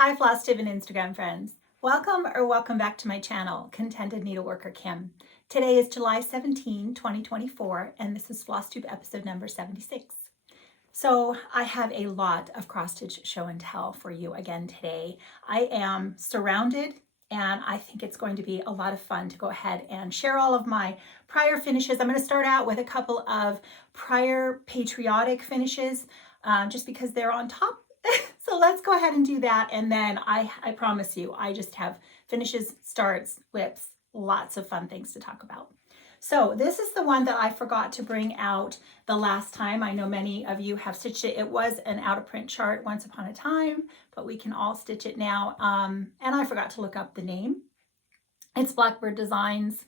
Hi Flosstube and Instagram friends. Welcome back to my channel, Contented Needleworker Kim. Today is July 17, 2024, and this is Flosstube episode number 76. So I have a lot of cross stitch show and tell for you again today. I am surrounded and I think it's going to be a lot of fun to go ahead and share all of my prior finishes. I'm going to start out with a couple of prior patriotic finishes just because they're on top. So let's go ahead and do that. And then I promise you, I just have finishes, starts, whips, lots of fun things to talk about. So this is the one that I forgot to bring out the last time. I know many of you have stitched it. It was an out of print chart once upon a time, but we can all stitch it now. And I forgot to look up the name. It's Blackbird Designs,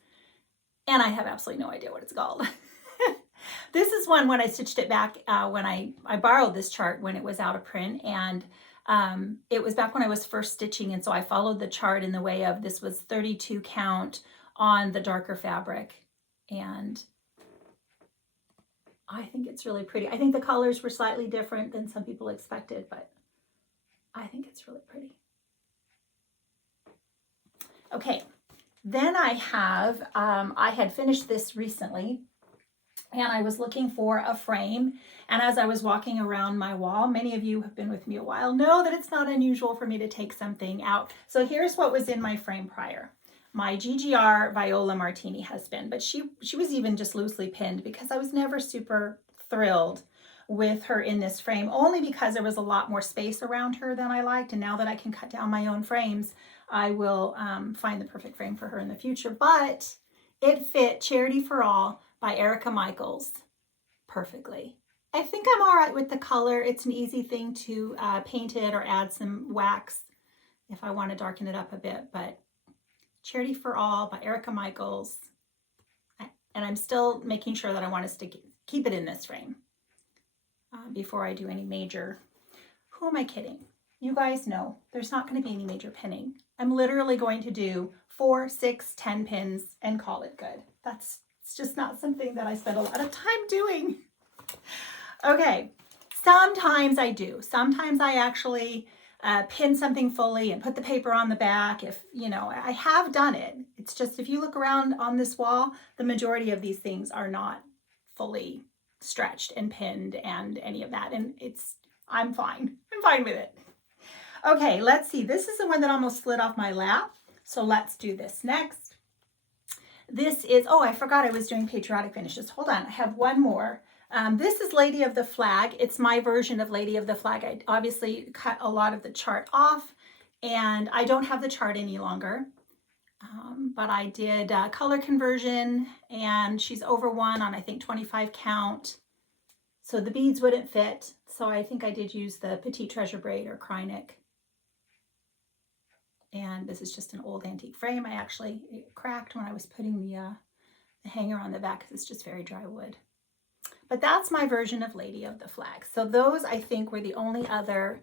and I have absolutely no idea what it's called. This is one when I stitched it back when I borrowed this chart when it was out of print, and it was back when I was first stitching, and so I followed the chart in the way of this was 32 count on the darker fabric, and I think it's really pretty. I think the colors were slightly different than some people expected, but I think it's really pretty. Okay, then I have, I had finished this recently, and I was looking for a frame, and as I was walking around my wall, many of you have been with me a while know that it's not unusual for me to take something out. So here's what was in my frame prior. My GGR Viola Martini husband, but she was even just loosely pinned because I was never super thrilled with her in this frame, only because there was a lot more space around her than I liked, and now that I can cut down my own frames, I will find the perfect frame for her in the future. But it fit Charity for All by Erica Michaels perfectly. I think I'm all right with the color. It's an easy thing to paint it or add some wax if I want to darken it up a bit, but Charity for All by Erica Michaels. And I'm still making sure that I want to keep it in this frame before I do any major. Who am I kidding? You guys know there's not going to be any major pinning. I'm literally going to do 4, 6, 10 pins and call it good. It's just not something that I spend a lot of time doing. Okay, sometimes I do. Sometimes I actually pin something fully and put the paper on the back. If, you know, I have done it. It's just if you look around on this wall, the majority of these things are not fully stretched and pinned and any of that. And I'm fine. I'm fine with it. Okay, let's see. This is the one that almost slid off my lap. So let's do this next. This is, oh, I forgot I was doing patriotic finishes. Hold on, I have one more. This is Lady of the Flag. It's my version of Lady of the Flag. I obviously cut a lot of the chart off, and I don't have the chart any longer. But I did color conversion, and she's over 1 on, I think, 25 count. So the beads wouldn't fit. So I think I did use the Petite Treasure braid or Krynic. And this is just an old antique frame. It cracked when I was putting the hanger on the back because it's just very dry wood. But that's my version of Lady of the Flag. So those, I think, were the only other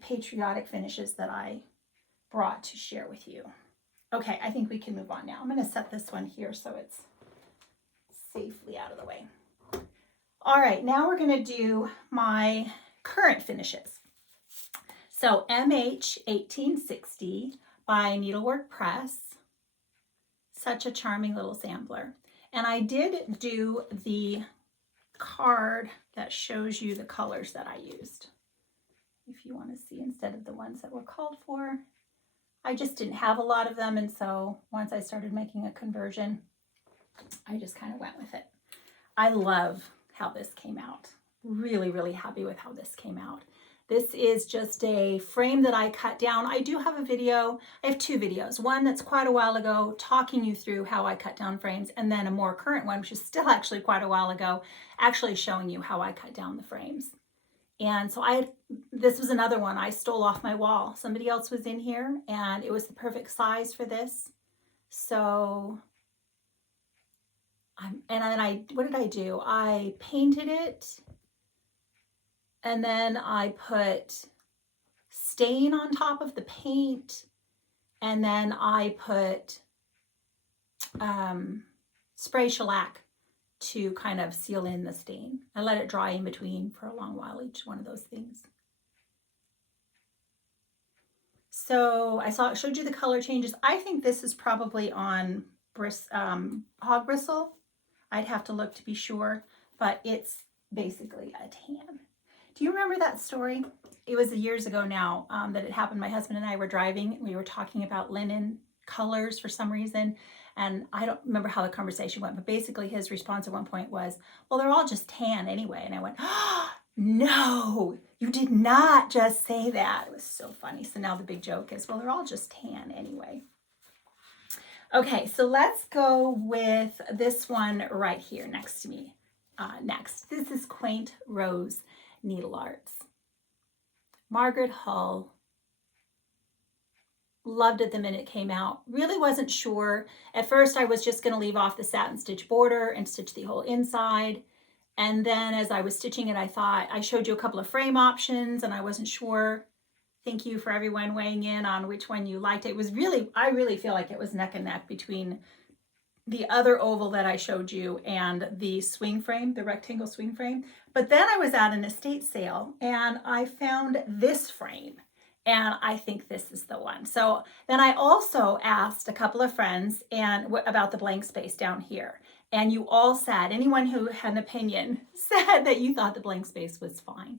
patriotic finishes that I brought to share with you. Okay, I think we can move on now. I'm going to set this one here so it's safely out of the way. All right, now we're going to do my current finishes. So MH 1860 by Needlework Press. Such a charming little sampler. And I did do the card that shows you the colors that I used. If you want to see, instead of the ones that were called for. I just didn't have a lot of them, and so once I started making a conversion, I just kind of went with it. I love how this came out. Really, really happy with how this came out. This is just a frame that I cut down. I do have a video. I have 2 videos. One that's quite a while ago talking you through how I cut down frames, and then a more current one, which is still actually quite a while ago, actually showing you how I cut down the frames. And so this was another one I stole off my wall. Somebody else was in here, and it was the perfect size for this. So, what did I do? I painted it. And then I put stain on top of the paint, and then I put spray shellac to kind of seal in the stain. I let it dry in between for a long while, each one of those things. So I showed you the color changes. I think this is probably on hog bristle. I'd have to look to be sure, but it's basically a tan. Do you remember that story? It was years ago now that it happened. My husband and I were driving. We were talking about linen colors for some reason. And I don't remember how the conversation went, but basically his response at one point was, well, they're all just tan anyway. And I went, oh, no, you did not just say that. It was so funny. So now the big joke is, well, they're all just tan anyway. Okay, so let's go with this one right here next to me. Next, this is Quaint Rose Needle Arts. Margaret Hull. Loved it the minute it came out. Really wasn't sure. At first, I was just going to leave off the satin stitch border and stitch the whole inside. And then as I was stitching it, I thought, I showed you a couple of frame options and I wasn't sure. Thank you for everyone weighing in on which one you liked. It was really, I really feel like it was neck and neck between the other oval that I showed you and the swing frame, the rectangle swing frame. But then I was at an estate sale and I found this frame and I think this is the one. So then I also asked a couple of friends about the blank space down here. And you all said, anyone who had an opinion said that you thought the blank space was fine.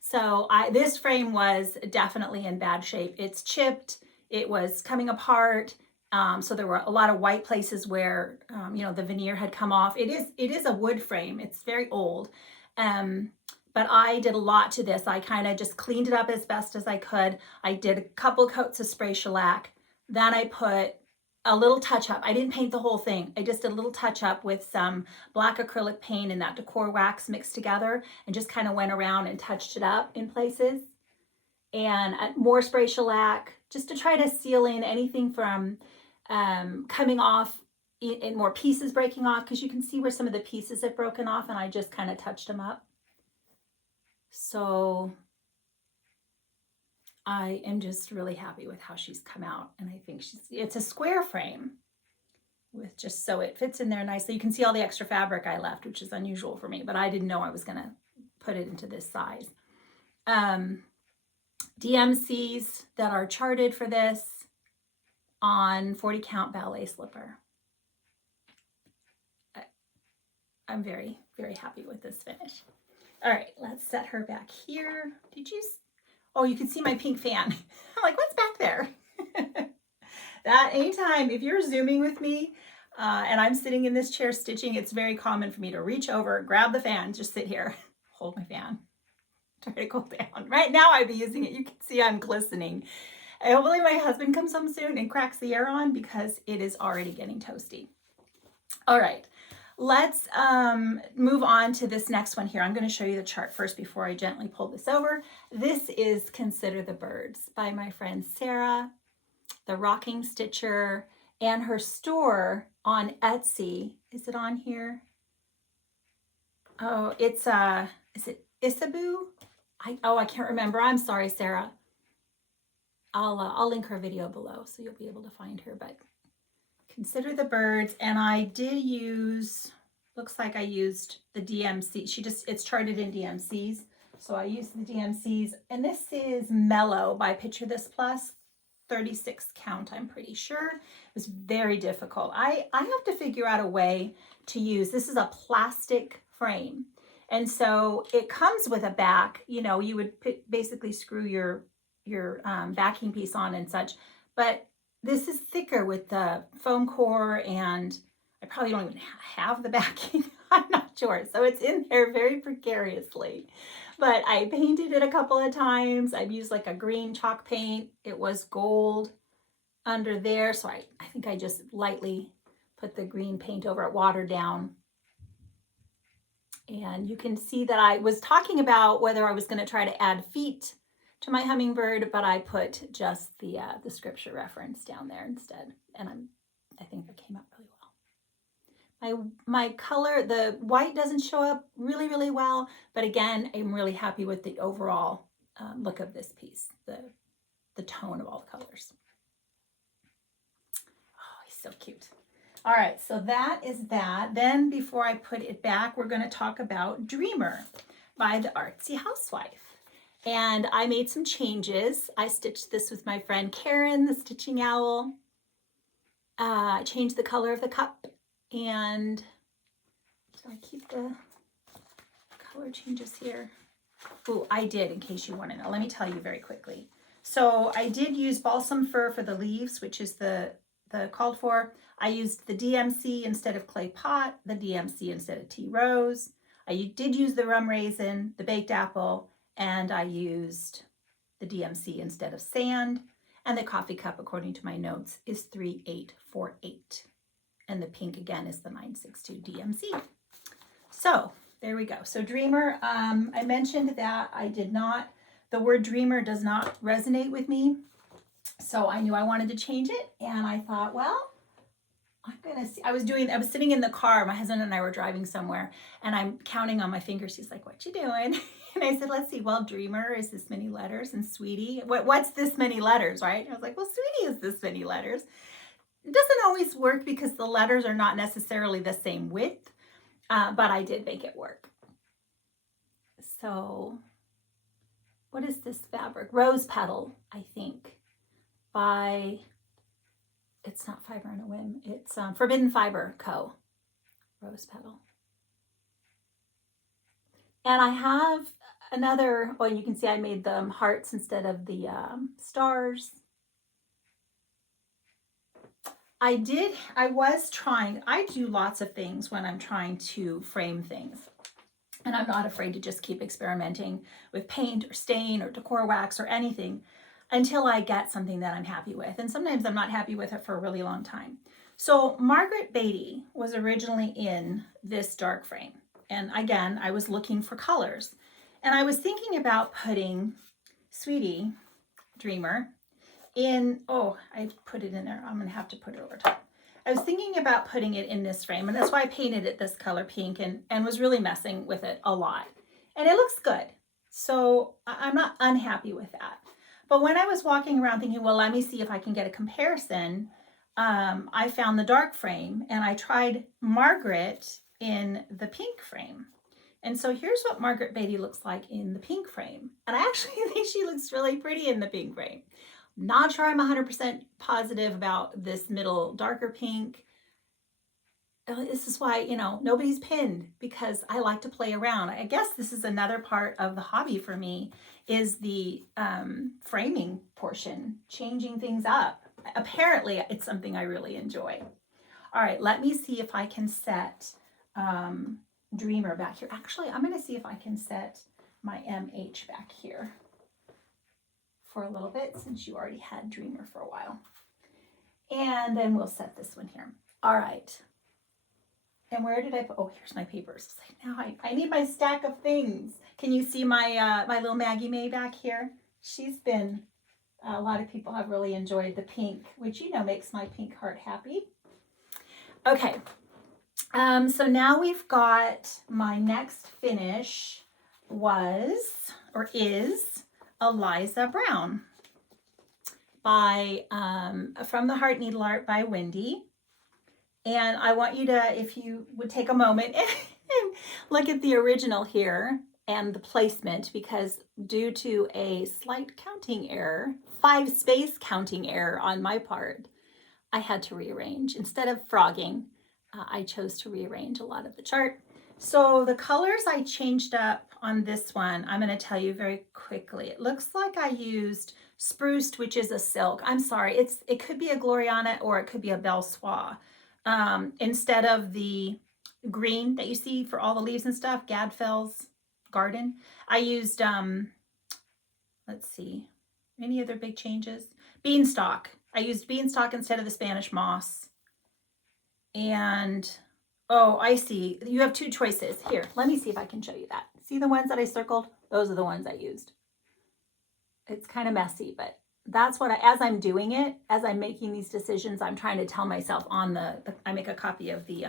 So this frame was definitely in bad shape. It's chipped, it was coming apart. So there were a lot of white places where, the veneer had come off. It is a wood frame. It's very old. But I did a lot to this. I kind of just cleaned it up as best as I could. I did a couple coats of spray shellac. Then I put a little touch up. I didn't paint the whole thing. I just did a little touch up with some black acrylic paint and that decor wax mixed together and just kind of went around and touched it up in places. And more spray shellac just to try to seal in anything from coming off and more pieces breaking off, because you can see where some of the pieces have broken off and I just kind of touched them up. So I am just really happy with how she's come out, and I think it's a square frame with just so it fits in there nicely. You can see all the extra fabric I left, which is unusual for me, but I didn't know I was going to put it into this size. DMCs that are charted for this on 40 count ballet slipper. I'm very, very happy with this finish. All right, let's set her back here. Oh, you can see my pink fan. I'm like, what's back there? That anytime, if you're Zooming with me and I'm sitting in this chair stitching, it's very common for me to reach over, grab the fan, just sit here, hold my fan, try to cool down. Right now I'd be using it. You can see I'm glistening. Hopefully my husband comes home soon and cracks the air on because it is already getting toasty. All right. Let's move on to this next one here. I'm going to show you the chart first before I gently pull this over. This is Consider the Birds by my friend Sarah, the Rocking Stitcher, and her store on Etsy. Is it on here? Oh, it's is it Isabu? I can't remember. I'm sorry, Sarah. I'll link her video below so you'll be able to find her, but Consider the Birds, and I did use, looks like I used the DMC. It's charted in DMCs, so I used the DMCs, and this is Mellow by Picture This Plus, 36 count, I'm pretty sure. It was very difficult. I have to figure out a way to use, this is a plastic frame, and so it comes with a back, you would basically screw your backing piece on and such, but this is thicker with the foam core, and I probably don't even have the backing. I'm not sure. So it's in there very precariously. But I painted it a couple of times. I've used like a green chalk paint. It was gold under there. So I think I just lightly put the green paint over it, watered down. And you can see that I was talking about whether I was going to try to add feet to my hummingbird, but I put just the scripture reference down there instead, and I think that came out really well. My color, the white doesn't show up really, really well, but again, I'm really happy with the overall look of this piece, the tone of all the colors. Oh, he's so cute. All right, so that is that. Then before I put it back, we're going to talk about Dreamer by the Artsy Housewife. And I made some changes. I stitched this with my friend Karen, the Stitching Owl. I changed the color of the cup, and did I keep the color changes here? Oh, I did, in case you want to know. Let me tell you very quickly. So I did use balsam fir for the leaves, which is the called for. I used the DMC instead of clay pot, the DMC instead of tea rose. I did use the rum raisin, the baked apple, and I used the DMC instead of sand. And the coffee cup, according to my notes, is 3848. And the pink, again, is the 962 DMC. So there we go. So dreamer, I mentioned that the word dreamer does not resonate with me. So I knew I wanted to change it. And I thought, well, I'm going to see. I was sitting in the car. My husband and I were driving somewhere, and I'm counting on my fingers. He's like, what you doing? And I said, let's see. Well, dreamer is this many letters, and sweetie, what's this many letters, right? And I was like, well, sweetie is this many letters. It doesn't always work because the letters are not necessarily the same width, but I did make it work. So what is this fabric? Rose Petal, I think, by... It's not Fiber on a Whim. It's Forbidden Fiber Co. Rose Petal. And I have another, well, you can see I made the hearts instead of the stars. I do lots of things when I'm trying to frame things. And I'm not afraid to just keep experimenting with paint or stain or decor wax or anything until I get something that I'm happy with. And sometimes I'm not happy with it for a really long time. So Margaret Beatty was originally in this dark frame. And again, I was looking for colors. And I was thinking about putting Sweetie Dreamer in, I put it in there. I'm gonna have to put it over top. I was thinking about putting it in this frame, and that's why I painted it this color pink and was really messing with it a lot. And it looks good. So I'm not unhappy with that. But when I was walking around thinking, well, let me see if I can get a comparison, I found the dark frame, and I tried Margaret in the pink frame. And so here's what Margaret Beatty looks like in the pink frame. And I actually think she looks really pretty in the pink frame. Not sure I'm 100% positive about this middle darker pink. This is why, nobody's pinned, because I like to play around. I guess this is another part of the hobby for me, is the framing portion, changing things up. Apparently, it's something I really enjoy. All right, let me see if I can set Dreamer back here. Actually, I'm going to see if I can set my MH back here for a little bit, since you already had Dreamer for a while. And then we'll set this one here. All right. And where did I put, here's my papers. Now I need my stack of things. Can you see my my little Maggie May back here? She's been, a lot of people have really enjoyed the pink, which makes my pink heart happy. Okay, so now we've got my next finish is Eliza Brown by From the Heart Needle Art by Wendy. And I want you to, if you would take a moment and look at the original here and the placement, because due to a slight counting error, 5-space counting error on my part, I had to rearrange. Instead of frogging, I chose to rearrange a lot of the chart. So the colors I changed up on this one, I'm going to tell you very quickly. It looks like I used Spruced, which is a silk. I'm sorry, it could be a Gloriana or it could be a Belle Soie. Instead of the green that you see for all the leaves and stuff, Gadfel's Garden, I used, let's see, any other big changes? Beanstalk. I used Beanstalk instead of the Spanish Moss. And, I see. You have 2 choices. Here, let me see if I can show you that. See the ones that I circled? Those are the ones I used. It's kind of messy, but that's what as I'm doing it, as I'm making these decisions, I'm trying to tell myself on I make a copy of the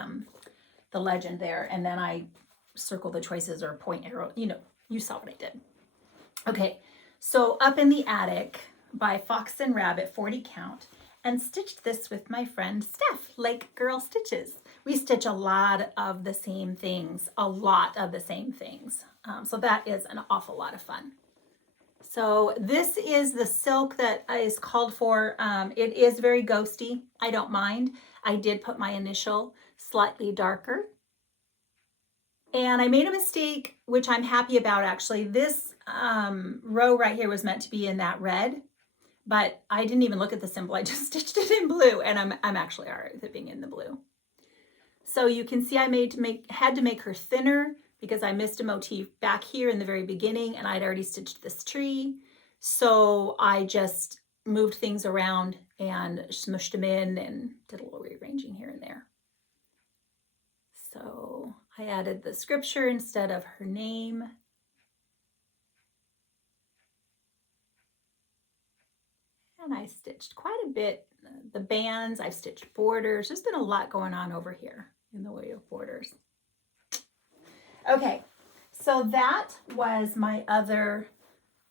legend there, and then I circle the choices or point arrow, you saw what I did. Okay, so Up in the Attic by Fox and Rabbit, 40 count, and stitched this with my friend Steph, Lake Girl Stitches. We stitch a lot of the same things, so that is an awful lot of fun. So this is the silk that is called for. It is very ghosty. I don't mind. I did put my initial slightly darker. And I made a mistake, which I'm happy about actually. This row right here was meant to be in that red, but I didn't even look at the symbol. I just stitched it in blue, and I'm actually all right with it being in the blue. So you can see I had to make her thinner because I missed a motif back here in the very beginning, and I'd already stitched this tree. So I just moved things around and smushed them in and did a little rearranging here and there. So I added the scripture instead of her name. And I stitched quite a bit. The bands, I've stitched borders. There's been a lot going on over here in the way of borders. Okay, so that was my other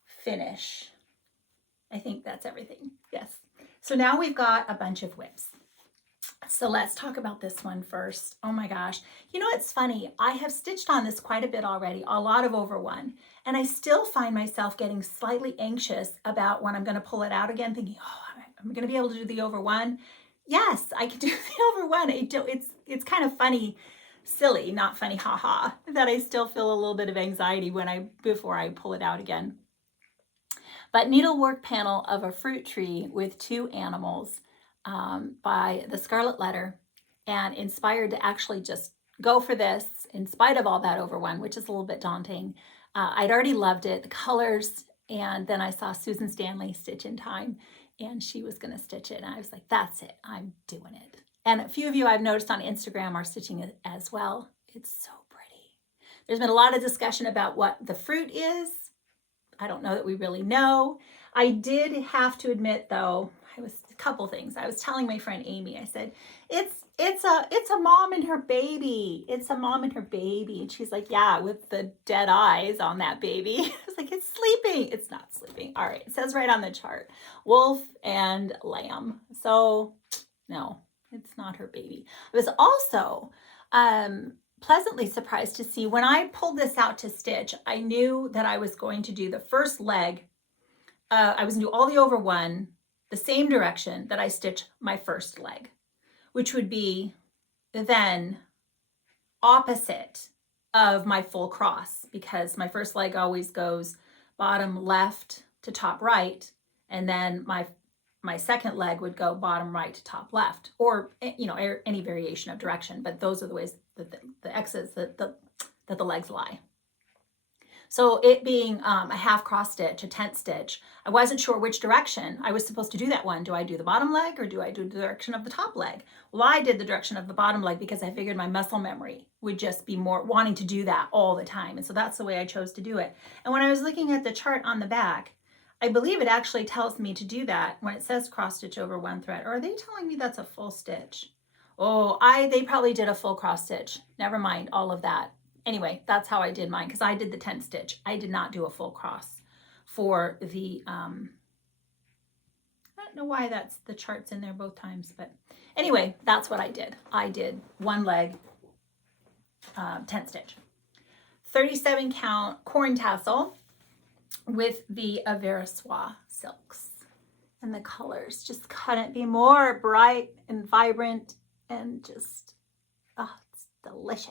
finish. I think that's everything. Yes. So now we've got a bunch of whips. So let's talk about this one first. Oh my gosh. You know, it's funny. I have stitched on this quite a bit already, a lot of over one, and I still find myself getting slightly anxious about when I'm going to pull it out again, thinking, oh, I'm going to be able to do the over one. Yes, I can do the over one. It's kind of funny, silly, not funny, haha, that I still feel a little bit of anxiety before I pull it out again. But needlework panel of a fruit tree with two animals by the Scarlet Letter, and inspired to actually just go for this in spite of all that over one, which is a little bit daunting. I'd already loved it, the colors, and then I saw Susan Stanley stitch in time, and she was going to stitch it, and I was like, that's it, I'm doing it. And a few of you I've noticed on Instagram are stitching it as well. It's so pretty. There's been a lot of discussion about what the fruit is. I don't know that we really know. I did have to admit, though, a couple things. I was telling my friend Amy, I said, it's a mom and her baby. It's a mom and her baby. And she's like, yeah, with the dead eyes on that baby. I was like, it's sleeping. It's not sleeping. All right. It says right on the chart, wolf and lamb. So no, it's not her baby. I was also pleasantly surprised to see when I pulled this out to stitch, I knew that I was going to do the first leg. I was going to do all the over one, the same direction that I stitch my first leg, which would be then opposite of my full cross, because my first leg always goes bottom left to top right, and then my second leg would go bottom right to top left, or any variation of direction, but those are the ways that the X's that the legs lie. So it being a half cross stitch, a tent stitch, I wasn't sure which direction I was supposed to do that one. Do I do the bottom leg or do I do the direction of the top leg? Well, I did the direction of the bottom leg because I figured my muscle memory would just be more wanting to do that all the time. And so that's the way I chose to do it. And when I was looking at the chart on the back, I believe it actually tells me to do that when it says cross stitch over one thread. Or are they telling me that's a full stitch? Oh, they probably did a full cross stitch. Never mind all of that. Anyway, that's how I did mine, because I did the tent stitch. I did not do a full cross for the, I don't know why the chart's in there both times, but anyway, that's what I did. I did one leg tent stitch. 37 count corn tassel with the Averissois silks. And the colors just couldn't be more bright and vibrant and just, oh, it's delicious.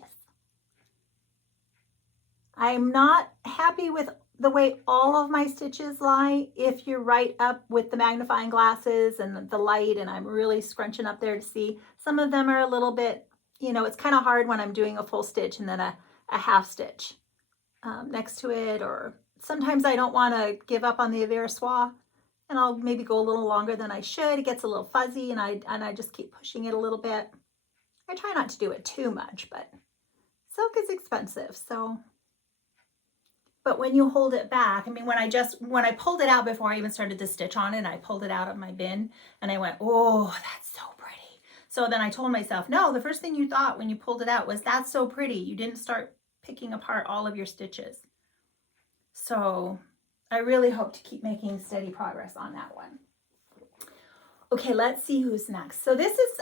I'm not happy with the way all of my stitches lie. If you're right up with the magnifying glasses and the light, and I'm really scrunching up there to see, some of them are a little bit, it's kind of hard when I'm doing a full stitch and then a half stitch next to it, or sometimes I don't want to give up on the Averissois and I'll maybe go a little longer than I should. It gets a little fuzzy and I just keep pushing it a little bit. I try not to do it too much, but silk is expensive, so. But when you hold it back, I mean, when I pulled it out before I even started to stitch on it, and I pulled it out of my bin and I went, oh, that's so pretty. So then I told myself, no, the first thing you thought when you pulled it out was, that's so pretty. You didn't start picking apart all of your stitches. So I really hope to keep making steady progress on that one. Okay, let's see who's next. So this is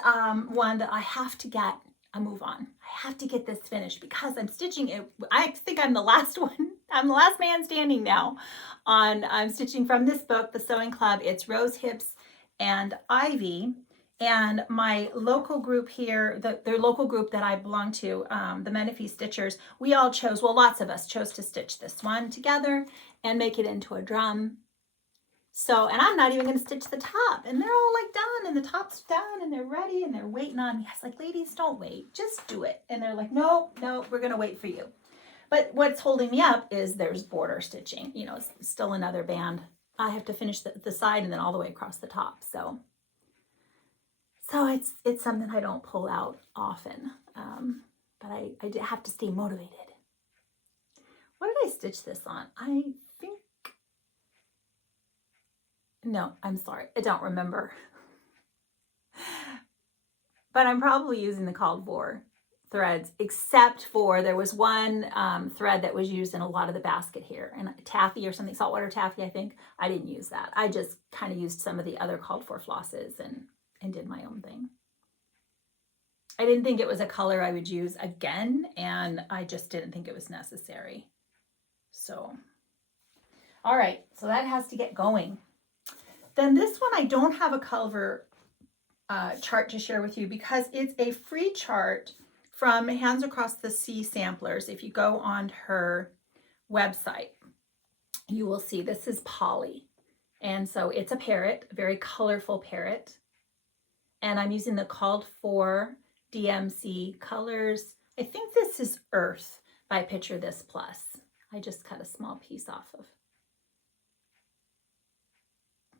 one that I have to get move on. I have to get this finished because I'm stitching it. I think I'm the last one. I'm the last man standing now I'm stitching from this book, The Sewing Club. It's Rose Hips and Ivy. And my local group here, the local group that I belong to, the Menifee Stitchers, we all chose, well, lots of us chose to stitch this one together and make it into a drum. So, and I'm not even going to stitch the top, and they're all like done, and the top's done, and they're ready, and they're waiting on me. I was like, ladies, don't wait, just do it. And they're like, no, we're going to wait for you. But what's holding me up is there's border stitching. You know, it's still another band. I have to finish the side and then all the way across the top. So it's something I don't pull out often, but I have to stay motivated. What did I stitch this on? I think, no, I'm sorry, I don't remember. But I'm probably using the called for threads, except for there was one thread that was used in a lot of the basket here, and taffy or something, saltwater taffy, I think. I didn't use that. I just kind of used some of the other called for flosses and did my own thing. I didn't think it was a color I would use again, and I just didn't think it was necessary. So, all right, so that has to get going. Then this one, I don't have a color chart to share with you because it's a free chart from Hands Across the Sea Samplers. If you go on her website, you will see this is Polly. And so it's a parrot, a very colorful parrot. And I'm using the called for DMC colors. I think this is Earth by Picture This Plus. I just cut a small piece off of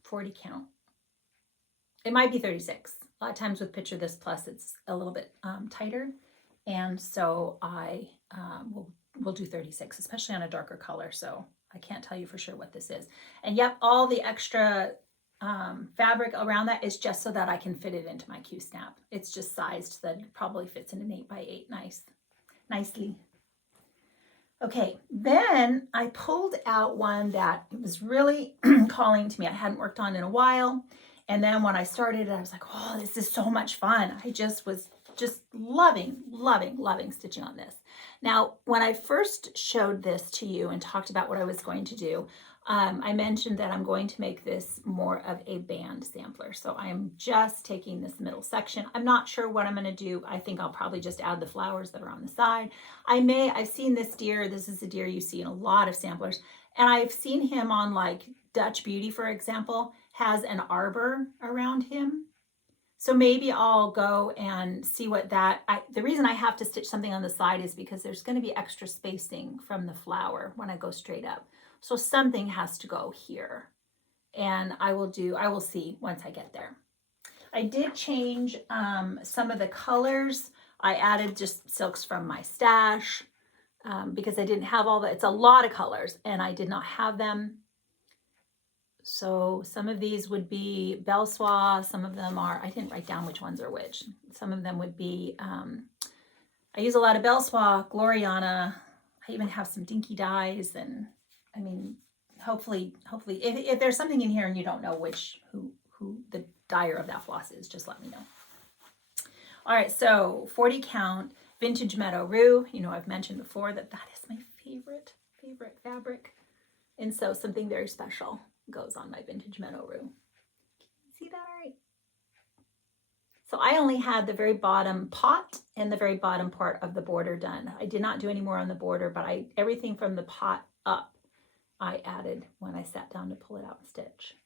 40 count. It might be 36. A lot of times with Picture This Plus, it's a little bit tighter. And so I will do 36, especially on a darker color. So I can't tell you for sure what this is. And yep, all the extra fabric around that is just so that I can fit it into my Q-snap. It's just sized so that it probably fits in an 8x8 nicely. Okay, then I pulled out one that was really calling to me. I hadn't worked on in a while. And then when I started it, I was like, oh, this is so much fun. I just was loving stitching on this. Now, when I first showed this to you and talked about what I was going to do, I mentioned that I'm going to make this more of a band sampler. So I'm just taking this middle section. I'm not sure what I'm going to do. I think I'll probably just add the flowers that are on the side. I've seen this deer. This is a deer you see in a lot of samplers. And I've seen him on like Dutch Beauty, for example, has an arbor around him. So maybe I'll go and see what the reason I have to stitch something on the side is because there's going to be extra spacing from the flower when I go straight up. So something has to go here, and I will see once I get there. I did change some of the colors. I added just silks from my stash because I didn't have all that. It's a lot of colors and I did not have them. So some of these would be Belle Soie, some of them are, I didn't write down which ones are which. Some of them would be, I use a lot of Belle Soie, Gloriana. I even have some Dinky dyes, and I mean, hopefully, if there's something in here and you don't know who the dyer of that floss is, just let me know. All right, so 40 count Vintage Meadow Rue. You know, I've mentioned before that is my favorite fabric. And so something very special goes on my Vintage Meadow Rue. Can you see that all right? So I only had the very bottom pot and the very bottom part of the border done. I did not do any more on the border, but everything from the pot up, I added when I sat down to pull it out and stitch.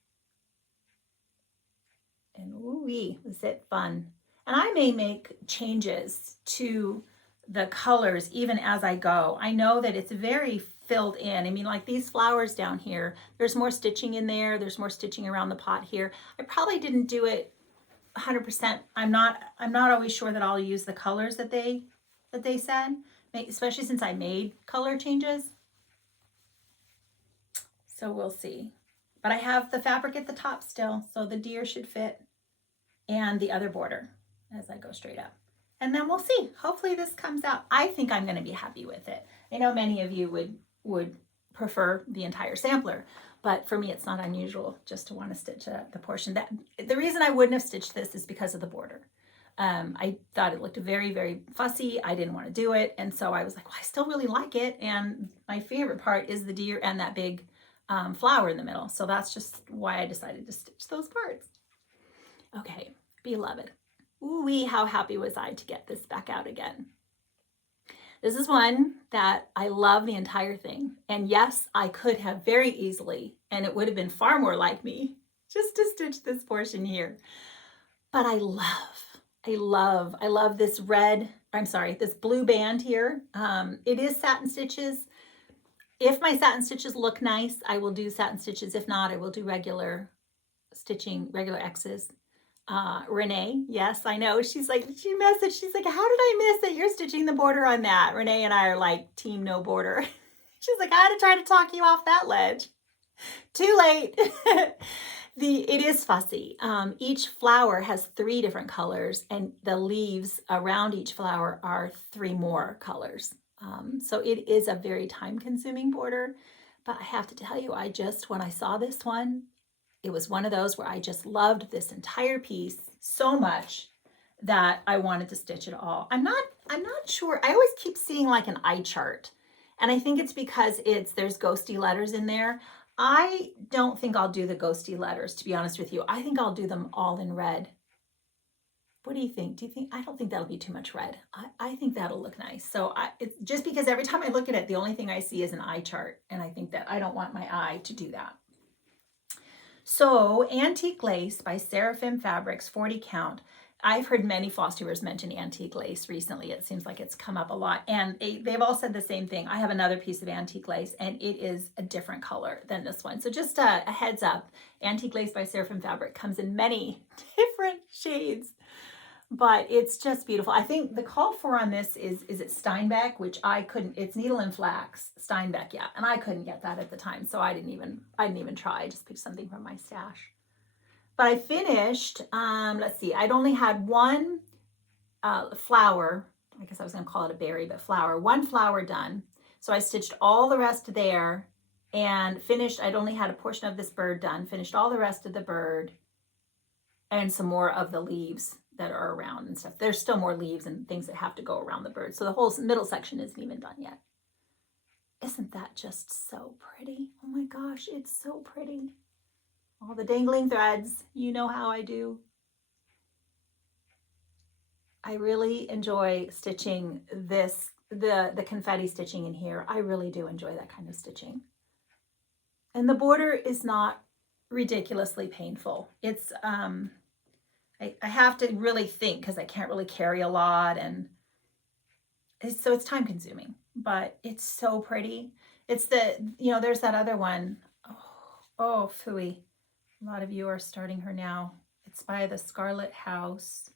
And ooh-wee, was it fun. And I may make changes to the colors even as I go. I know that it's very filled in. I mean, like these flowers down here, there's more stitching in there. There's more stitching around the pot here. I probably didn't do it 100%. I'm not always sure that I'll use the colors that they said, especially since I made color changes. So we'll see. But I have the fabric at the top still, so the deer should fit, and the other border as I go straight up. And then we'll see. Hopefully this comes out. I think I'm going to be happy with it. I know many of you would prefer the entire sampler, but for me it's not unusual just to want to stitch the portion. That the reason I wouldn't have stitched this is because of the border. I thought it looked very, very fussy. I didn't want to do it. And so I was like, well, I still really like it. And my favorite part is the deer and that big flower in the middle. So that's just why I decided to stitch those parts. Okay, beloved. Ooh-wee, how happy was I to get this back out again. This is one that I love the entire thing. And yes, I could have very easily, and it would have been far more like me, just to stitch this portion here. But I love this this blue band here. It is satin stitches. If my satin stitches look nice, I will do satin stitches. If not, I will do regular stitching, regular X's. Renee, yes, I know. She's like, she messaged, she's like, how did I miss that you're stitching the border on that? Renee and I are like team no border. She's like, I had to try to talk you off that ledge. Too late. It is fussy. Each flower has 3 different colors, and the leaves around each flower are 3 more colors. So it is a very time-consuming border, but I have to tell you, when I saw this one, it was one of those where I just loved this entire piece so much that I wanted to stitch it all. I'm not sure. I always keep seeing like an eye chart, and I think it's because there's ghosty letters in there. I don't think I'll do the ghosty letters, to be honest with you. I think I'll do them all in red. What do you think? I don't think that'll be too much red. I think that'll look nice. So it's just because every time I look at it, the only thing I see is an eye chart, and I think that I don't want my eye to do that. So Antique Lace by Seraphim Fabrics, 40 count. I've heard many Flosstubers mention antique lace recently. It seems like it's come up a lot. And they've all said the same thing. I have another piece of antique lace, and it is a different color than this one. So just a heads up, Antique Lace by Seraphim Fabric comes in many different shades, but it's just beautiful. I think the call for on this is it Steinbeck, which I couldn't. It's needle and flax, Steinbeck, yeah, and I couldn't get that at the time, so I didn't even try. I just picked something from my stash. But I finished. Let's see. I'd only had one flower. I guess I was going to call it a berry, but flower. One flower done. So I stitched all the rest there and finished. I'd only had a portion of this bird done. Finished all the rest of the bird and some more of the leaves that are around and stuff. There's still more leaves and things that have to go around the bird. So the whole middle section isn't even done yet. Isn't that just so pretty? Oh my gosh, it's so pretty. All the dangling threads, you know how I do. I really enjoy stitching this, the confetti stitching in here. I really do enjoy that kind of stitching. And the border is not ridiculously painful. It's, I have to really think because I can't really carry a lot, and so it's time consuming, but it's so pretty. It's there's that other one. Oh, phooey. A lot of you are starting her now. It's by the Scarlet House.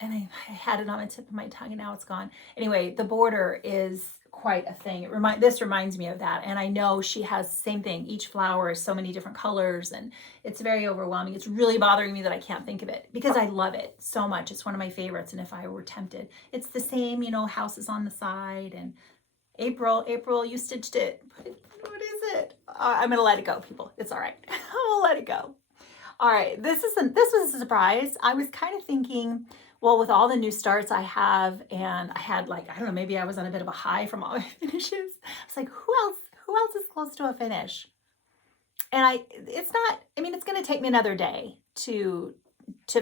And I had it on the tip of my tongue and now it's gone. Anyway, the border is quite a thing. This reminds me of that. And I know she has the same thing. Each flower is so many different colors and it's very overwhelming. It's really bothering me that I can't think of it because I love it so much. It's one of my favorites. And if I were tempted, it's the same, houses on the side. And April, you stitched it. What is it? I'm going to let it go, people. It's all right. I'll let it go. All right. This was a surprise. I was kind of thinking, well, with all the new starts I have, and I had I don't know, maybe I was on a bit of a high from all my finishes. I was like, who else is close to a finish? And it's going to take me another day to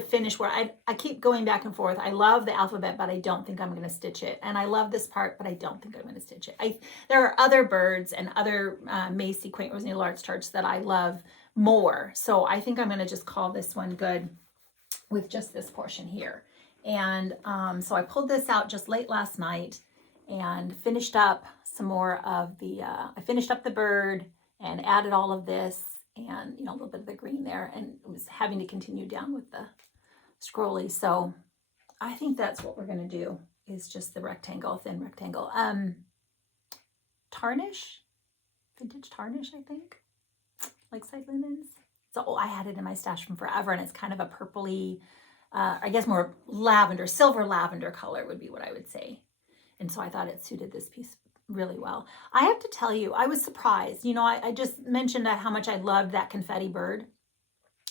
finish where I keep going back and forth. I love the alphabet, but I don't think I'm going to stitch it. And I love this part, but I don't think I'm going to stitch it. There are other birds and other Macy Quaint Rose Needle Arts charts that I love more. So I think I'm going to just call this one good with just this portion here. And so I pulled this out just late last night and finished up some more of I finished up the bird and added all of this and, a little bit of the green there, and was having to continue down with the scrolly. So I think that's what we're going to do, is just the rectangle, thin rectangle. Tarnish, vintage tarnish, I think, like side linens. So I had it in my stash from forever, and it's kind of a purpley, I guess more lavender, silver lavender color would be what I would say. And so I thought it suited this piece really well. I have to tell you, I was surprised. I just mentioned how much I loved that confetti bird,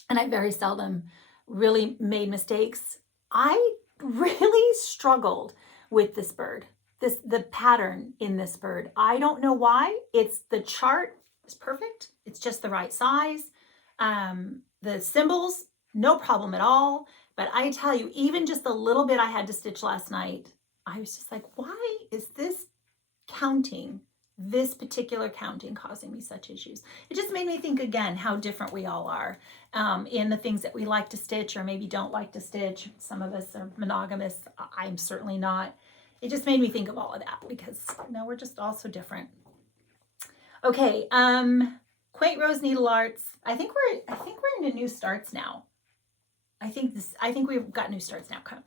and I very seldom really made mistakes. I really struggled with this bird, the pattern in this bird. I don't know why. It's the chart is perfect. It's just the right size. The symbols, no problem at all. But I tell you, even just the little bit I had to stitch last night, I was just like, why is this particular counting causing me such issues? It just made me think again how different we all are in the things that we like to stitch or maybe don't like to stitch. Some of us are monogamous. I'm certainly not. It just made me think of all of that because we're just all so different. Okay, Quaint Rose Needle Arts. I think we're into new starts now. I think we've got new starts now coming.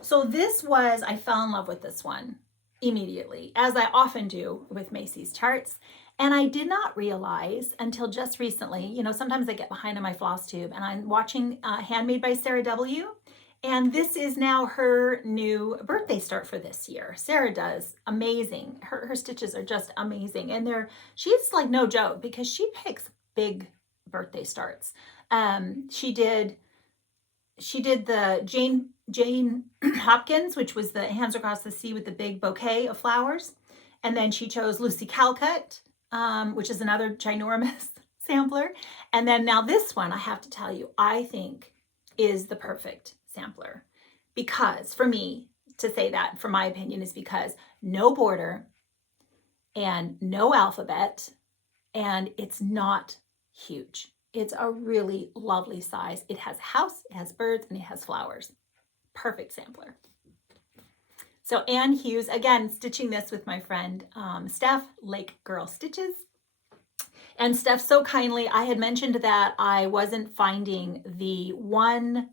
So I fell in love with this one immediately, as I often do with Macy's charts. And I did not realize until just recently, sometimes I get behind on my Flosstube and I'm watching Handmade by Sarah W. And this is now her new birthday start for this year. Sarah does amazing. Her stitches are just amazing. And she's like no joke because she picks big birthday starts. She did the Jane Hopkins, which was the Hands Across the Sea with the big bouquet of flowers. And then she chose Lucy Calcutt, which is another ginormous sampler. And then now this one, I have to tell you, I think is the perfect sampler. Because for me, to say that, for my opinion, is because no border and no alphabet, and it's not huge. It's a really lovely size. It has a house, it has birds, and it has flowers. Perfect sampler. So Ann Hughes, again, stitching this with my friend Steph, Lake Girl Stitches. And Steph so kindly, I had mentioned that I wasn't finding the one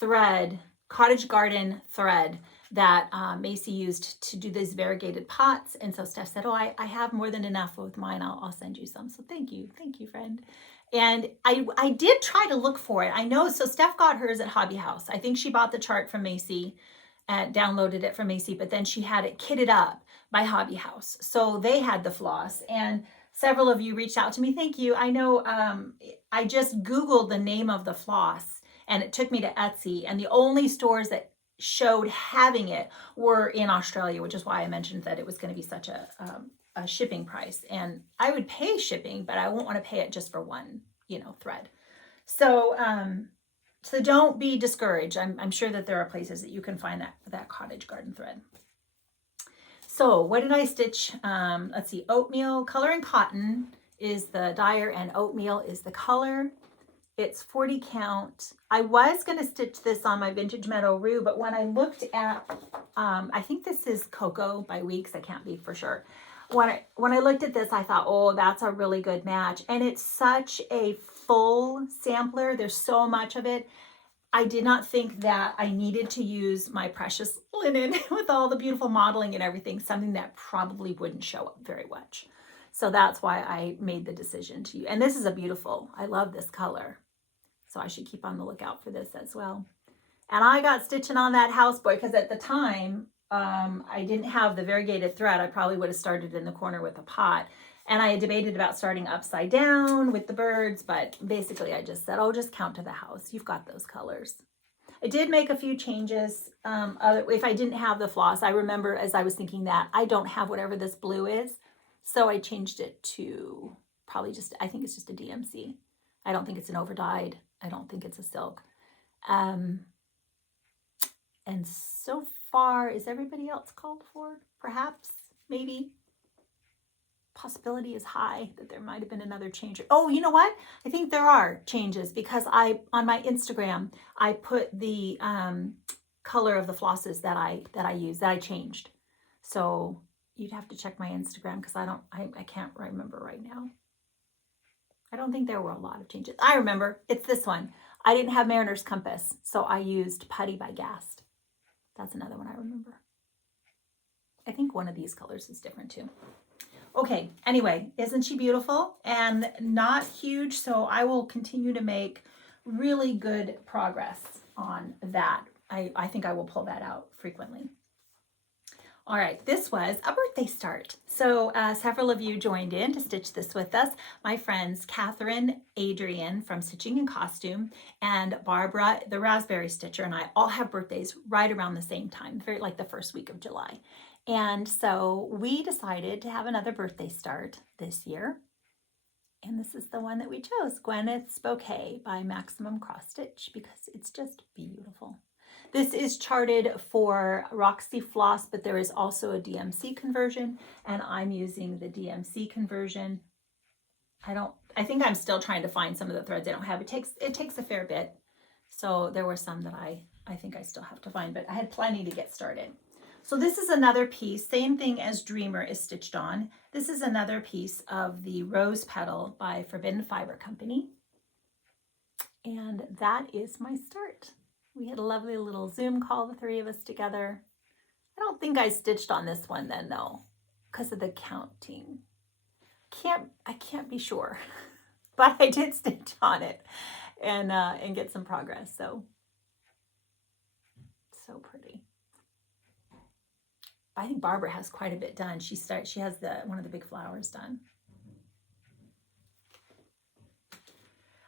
thread, cottage garden thread that Macy used to do these variegated pots. And so Steph said, I have more than enough with mine. I'll send you some. So thank you, friend. And I did try to look for it. I know, so Steph got hers at Hobby House. I think she bought the chart from Macy and downloaded it from Macy, but then she had it kitted up by Hobby House. So they had the floss, and several of you reached out to me. Thank you. I know I just Googled the name of the floss and it took me to Etsy, and the only stores that showed having it were in Australia, which is why I mentioned that it was going to be such a shipping price. And I would pay shipping, but I won't want to pay it just for one, thread. So, so don't be discouraged. I'm sure that there are places that you can find that cottage garden thread. So what did I stitch? Let's see, oatmeal, color and cotton is the dyer and oatmeal is the color. It's 40 count. I was going to stitch this on my Vintage Meadow Rue, but when I looked at, I think this is Cocoa by Weeks. I can't be for sure. When I looked at this, I thought, oh, that's a really good match. And it's such a full sampler. There's so much of it. I did not think that I needed to use my precious linen with all the beautiful modeling and everything, something that probably wouldn't show up very much. So that's why I made the decision to use. And this is a beautiful, I love this color. So I should keep on the lookout for this as well. And I got stitching on that houseboy because at the time, I didn't have the variegated thread. I probably would have started in the corner with a pot. And I had debated about starting upside down with the birds, but basically I just said, oh, just count to the house. You've got those colors. I did make a few changes. If I didn't have the floss, I remember as I was thinking that I don't have whatever this blue is. So I changed it to probably just, I think it's just a DMC. I don't think it's an overdyed. I don't think it's a silk. And so far, is everybody else called for? Perhaps, maybe. Possibility is high that there might have been another change. Oh, you know what? I think there are changes because on my Instagram, I put the color of the flosses that I use, that I changed. So you'd have to check my Instagram because I can't remember right now. I don't think there were a lot of changes. I remember, it's this one. I didn't have Mariner's Compass, so I used Putty by Gast. That's another one I remember. I think one of these colors is different too. Okay, anyway, isn't she beautiful? And not huge, so I will continue to make really good progress on that. I think I will pull that out frequently. All right, this was a birthday start. So several of you joined in to stitch this with us. My friends Catherine, Adrian from Stitching and Costume, and Barbara, the Raspberry Stitcher, and I all have birthdays right around the same time, very like the first week of July. And so we decided to have another birthday start this year. And this is the one that we chose, Gwyneth's Bouquet by Maximum Cross Stitch, because it's just beautiful. This is charted for Roxy Floss, but there is also a DMC conversion, and I'm using the DMC conversion. I think I'm still trying to find some of the threads I don't have. It takes a fair bit. So there were some that I think I still have to find, but I had plenty to get started. So this is another piece, same thing as Dreamer is stitched on. This is another piece of the Rose Petal by Forbidden Fiber Company. And that is my start. We had a lovely little Zoom call, the three of us together. I don't think I stitched on this one then though, because of the counting. I can't be sure, but I did stitch on it and get some progress. So pretty. I think Barbara has quite a bit done. She has one of the big flowers done.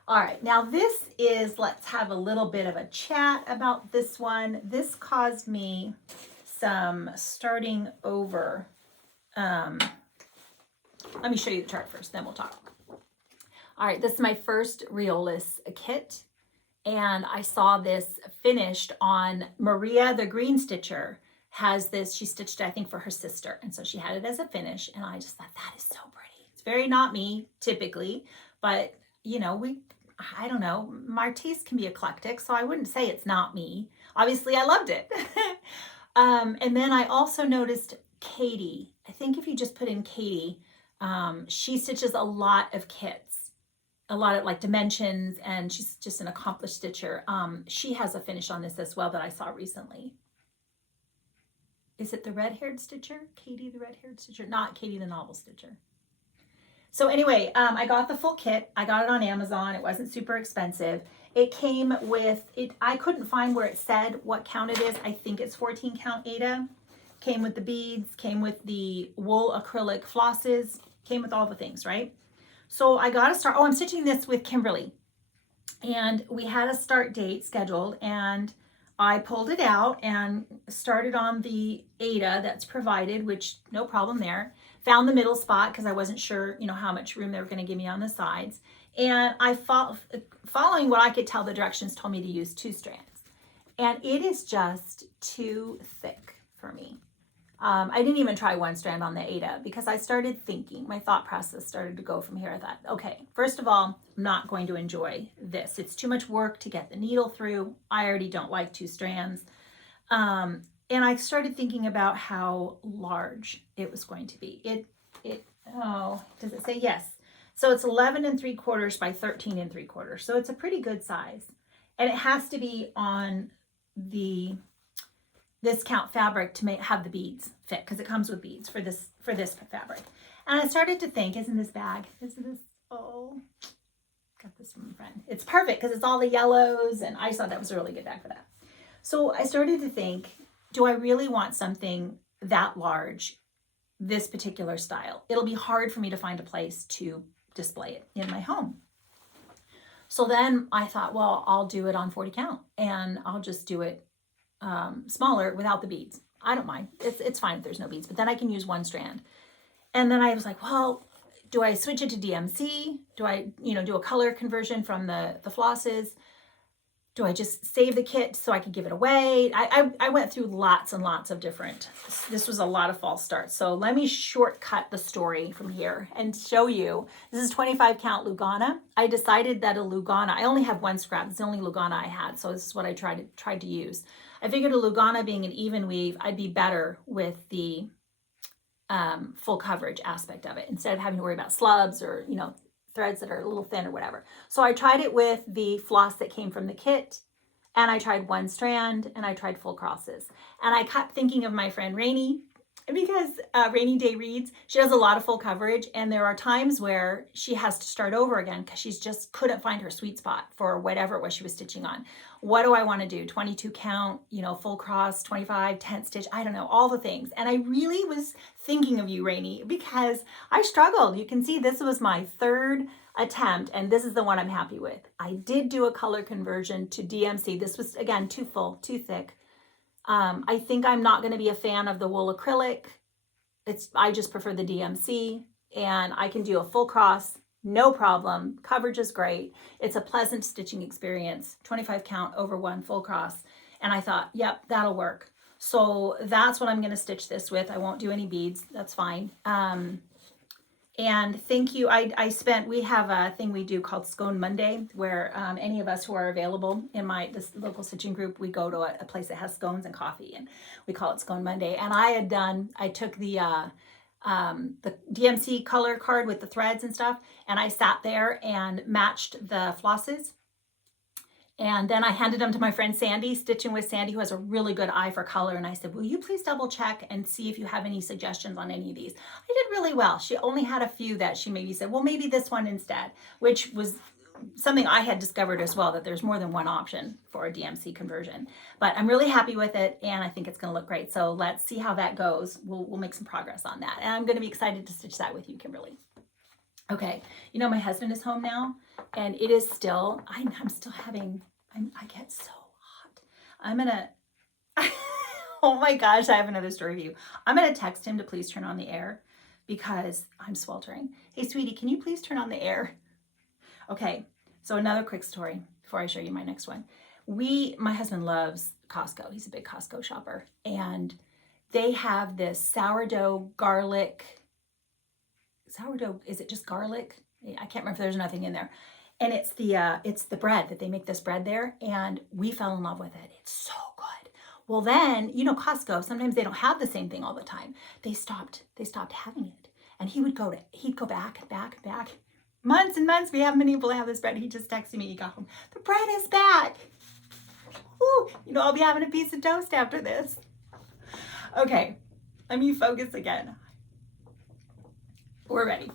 All right, now this is, let's have a little bit of a chat about this one. This caused me some starting over. Let me show you the chart first, then we'll talk. All right, this is my first Riolis kit, and I saw this finished on Maria, the Green Stitcher, has this, she stitched it, I think, for her sister, and so she had it as a finish, and I just thought, that is so pretty. It's very not me, typically, but, you know, I don't know, my taste can be eclectic, so I wouldn't say it's not me. Obviously, I loved it. And then I also noticed Katie. I think if you just put in Katie, she stitches a lot of kits, a lot of like dimensions, and she's just an accomplished stitcher. She has a finish on this as well that I saw recently. Is it the red-haired stitcher? Katie the red-haired stitcher? Not Katie the novel stitcher. So anyway, I got the full kit. I got it on Amazon. It wasn't super expensive. It came with, I couldn't find where it said what count it is. I think it's 14 count Aida. Came with the beads, came with the wool acrylic flosses, came with all the things, right? So I got to start, I'm stitching this with Kimberly. And we had a start date scheduled, and I pulled it out and started on the Aida that's provided, which no problem there. Found the middle spot because I wasn't sure, you know, how much room they were going to give me on the sides. And I following what I could tell, the directions told me to use 2 strands. And it is just too thick for me. I didn't even try 1 strand on the Aida because I started thinking, my thought process started to go from here. I thought, okay, first of all, I'm not going to enjoy this. It's too much work to get the needle through. I already don't like 2 strands. And I started thinking about how large it was going to be. Does it say? Yes. So it's 11 3/4 by 13 3/4. So it's a pretty good size. And it has to be on this count fabric to have the beads fit, because it comes with beads for this fabric. And I started to think, got this from a friend. It's perfect because it's all the yellows, and I just thought that was a really good bag for that. So I started to think, do I really want something that large, this particular style? It'll be hard for me to find a place to display it in my home. So then I thought, well, I'll do it on 40 count, and I'll just do it smaller without the beads. I don't mind. It's fine if there's no beads, but then I can use 1 strand. And then I was like, well, do I switch it to DMC? Do I, do a color conversion from the flosses? Do I just save the kit so I could give it away? I went through lots and lots of different, this was a lot of false starts. So let me shortcut the story from here and show you. This is 25 count Lugana. I decided that a Lugana, I only have 1 scrap. It's the only Lugana I had. So this is what I tried to use. I figured a Lugana being an even weave, I'd be better with the full coverage aspect of it instead of having to worry about slubs or, threads that are a little thin or whatever. So I tried it with the floss that came from the kit, and I tried 1 strand, and I tried full crosses. And I kept thinking of my friend Rainey, because Rainy Day Reads, she does a lot of full coverage, and there are times where she has to start over again because she's just couldn't find her sweet spot for whatever it was she was stitching on. What do I want to do? 22 count, you know, full cross, 25, 10 stitch, I don't know, all the things. And I really was thinking of you, Rainy, because I struggled. You can see this was my third attempt, and this is the one I'm happy with. I did do a color conversion to DMC. This was, again, too full, too thick. I think I'm not going to be a fan of the wool acrylic. I just prefer the DMC, and I can do a full cross, no problem. Coverage is great. It's a pleasant stitching experience. 25 count over one full cross. And I thought, yep, that'll work. So that's what I'm going to stitch this with. I won't do any beads. That's fine. And thank you. We have a thing we do called Scone Monday, where any of us who are available in this local stitching group, we go to a place that has scones and coffee, and we call it Scone Monday. And I took the DMC color card with the threads and stuff, and I sat there and matched the flosses. And then I handed them to my friend Sandy, Stitching with Sandy, who has a really good eye for color. And I said, will you please double check and see if you have any suggestions on any of these? I did really well. She only had a few that she maybe said, well, maybe this one instead, which was something I had discovered as well, that there's more than one option for a DMC conversion. But I'm really happy with it, and I think it's going to look great. So let's see how that goes. We'll make some progress on that. And I'm going to be excited to stitch that with you, Kimberly. Okay, you know, my husband is home now, and it is still, I'm still having, I get so hot. I'm gonna, oh my gosh, I have another story for you. I'm gonna text him to please turn on the air because I'm sweltering. Hey, sweetie, can you please turn on the air? Okay, so another quick story before I show you my next one. My husband loves Costco. He's a big Costco shopper, and they have this sourdough, is it just garlic? I can't remember if there's nothing in there. And it's the bread that they make, this bread there, and we fell in love with it. It's so good. Well, then, you know, Costco, sometimes they don't have the same thing all the time. They stopped having it. And he'd go back and back and back. Months and months we haven't been able to have this bread. He just texted me, he got home. The bread is back. Ooh, you know, I'll be having a piece of toast after this. Okay, let me focus again. We're ready.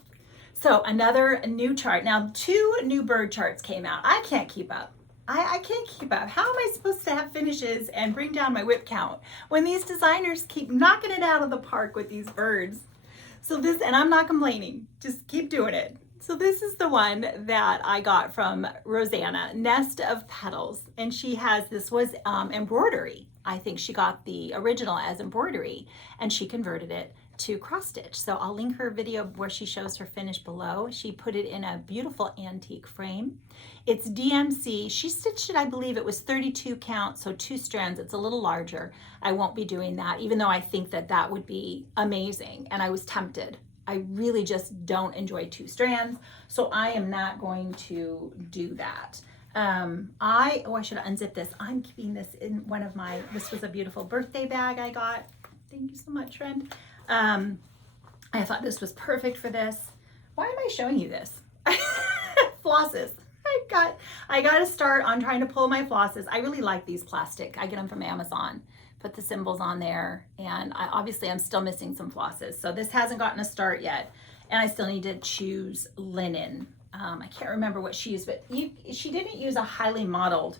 So another new chart. Now 2 new bird charts came out. I can't keep up. I can't keep up. How am I supposed to have finishes and bring down my whip count when these designers keep knocking it out of the park with these birds? So this, and I'm not complaining, just keep doing it. So this is the one that I got from Rosanna, Nest of Petals. And she has, this was embroidery. I think she got the original as embroidery and she converted it to cross stitch. So I'll link her video where she shows her finish below. She put it in a beautiful antique frame. It's DMC. She stitched it, I believe it was 32 count, so 2 strands. It's a little larger. I won't be doing that, even though I think that that would be amazing. And I was tempted. I really just don't enjoy 2 strands, so I am not going to do that. I should unzip this. I'm keeping this in one of my, this was a beautiful birthday bag I got. Thank you so much, friend. I thought this was perfect for this. Why am I showing you this? Flosses. I got to start on trying to pull my flosses. I really like these plastic. I get them from Amazon. Put the symbols on there, and obviously I'm still missing some flosses. So this hasn't gotten a start yet, and I still need to choose linen. I can't remember what she used, but she didn't use a highly modeled.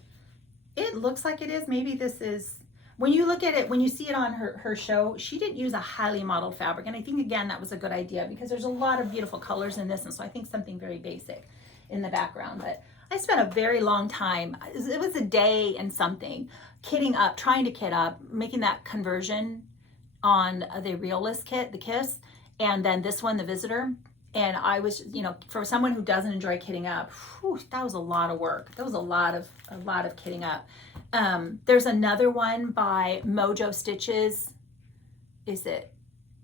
It looks like it is. Maybe this is, when you look at it, when you see it on her show, she didn't use a highly modeled fabric. And I think, again, that was a good idea because there's a lot of beautiful colors in this. And so I think something very basic in the background. But I spent a very long time. It was a day and something kitting up, trying to kit up, making that conversion on the Realist kit, the Kiss, and then this one, the Visitor. And I was, you know, for someone who doesn't enjoy kitting up, whew, that was a lot of work. That was a lot of kitting up. There's another one by Mojo Stitches. Is it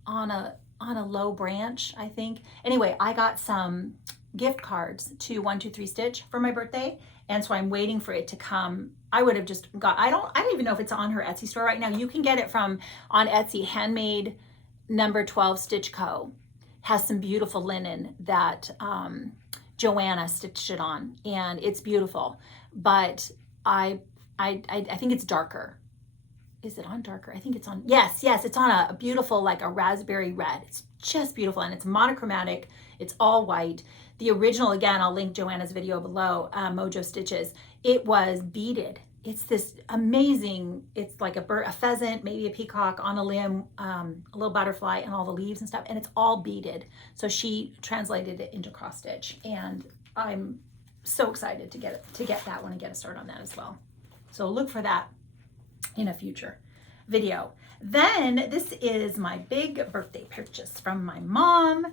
on a low branch, I think? Anyway, I got some gift cards to 123 Stitch for my birthday, and so I'm waiting for it to come. I would have just got, I don't even know if it's on her Etsy store right now. You can get it on Etsy, Handmade number 12 Stitch Co. Has some beautiful linen that Joanna stitched it on, and it's beautiful. But I think it's darker. is it on darker? I think it's on, yes, it's on a beautiful, like a raspberry red. It's just beautiful, and it's monochromatic. It's all white. The original, again, I'll link Joanna's video below, Mojo Stitches. It was beaded. It's this amazing, it's like a bird, a pheasant, maybe a peacock on a limb, a little butterfly, and all the leaves and stuff, and it's all beaded. So she translated it into cross stitch, and I'm so excited to get that one and get a start on that as well. So look for that in a future video. Then this is my big birthday purchase from my mom.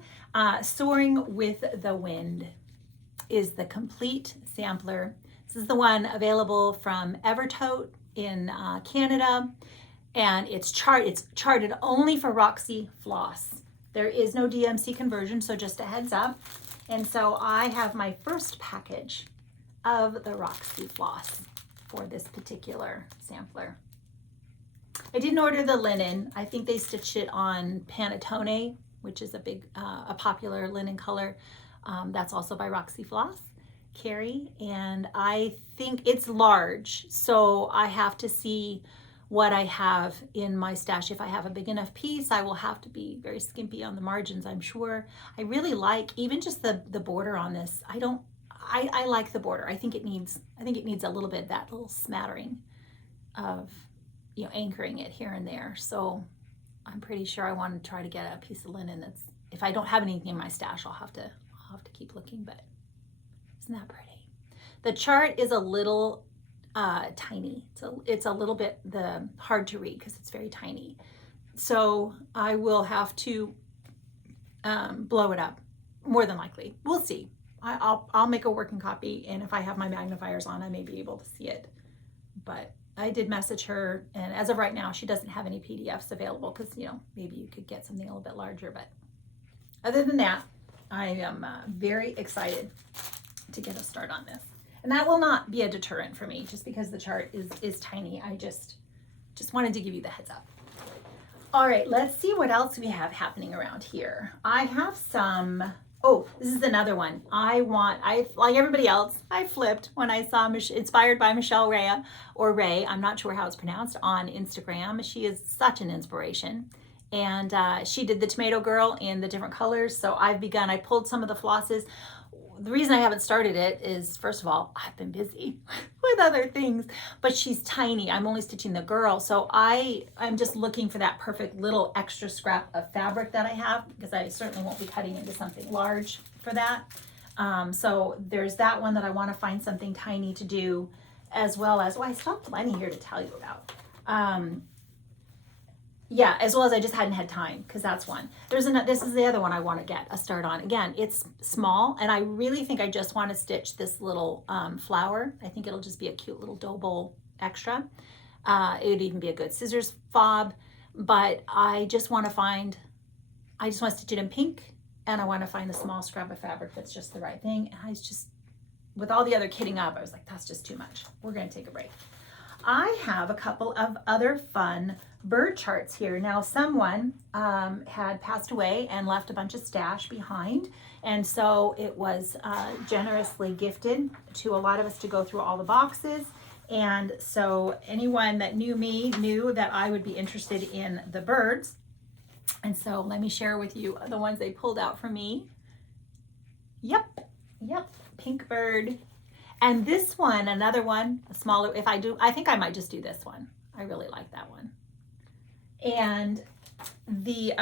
Soaring with the Wind is the complete sampler. This is the one available from Evertote in Canada, and it's charted only for Roxy Floss. There is no DMC conversion, so just a heads up. And so I have my first package of the Roxy Floss for this particular sampler. I didn't order the linen. I think they stitched it on Panettone, which is a popular linen color. That's also by Roxy Floss, Carrie, and I think it's large, so I have to see what I have in my stash. If I have a big enough piece, I will have to be very skimpy on the margins, I'm sure. I really like even just the border on this. I like the border. I think it needs a little bit, that little smattering of, you know, anchoring it here and there. So I'm pretty sure I want to try to get a piece of linen that's, if I don't have anything in my stash, I'll have to keep looking, but isn't that pretty? The chart is a little tiny. It's a little bit hard to read because it's very tiny. So I will have to blow it up, more than likely. We'll see. I'll make a working copy, and if I have my magnifiers on, I may be able to see it. But I did message her, and as of right now, she doesn't have any PDFs available because, you know, maybe you could get something a little bit larger. But other than that, I am very excited to get a start on this. And that will not be a deterrent for me just because the chart is tiny. I just wanted to give you the heads up. All right, let's see what else we have happening around here. I have some, oh, this is another one. I like everybody else, I flipped when I saw inspired by Michelle Rea, or Ray, I'm not sure how it's pronounced, on Instagram. She is such an inspiration. And she did the tomato girl in the different colors. So I pulled some of the flosses. The reason I haven't started it is, first of all, I've been busy with other things, but she's tiny. I'm only stitching the girl. So I'm just looking for that perfect little extra scrap of fabric that I have, because I certainly won't be cutting into something large for that. So there's that one that I want to find something tiny to do, as well as, well, I still have plenty here to tell you about. Yeah, as well as I just hadn't had time, because that's one. This is the other one I want to get a start on. Again, it's small, and I really think I just want to stitch this little flower. I think it'll just be a cute little dough bowl extra. It would even be a good scissors fob, but I just want to stitch it in pink, and I want to find a small scrap of fabric that's just the right thing. And I just, with all the other kitting up, I was like, that's just too much. We're going to take a break. I have a couple of other fun bird charts here. Now, someone had passed away and left a bunch of stash behind, and so it was generously gifted to a lot of us to go through all the boxes. And so anyone that knew me knew that I would be interested in the birds. And so let me share with you the ones they pulled out for me. Yep, pink bird. And this one, another one, a smaller, I think I might just do this one. I really like that one. And the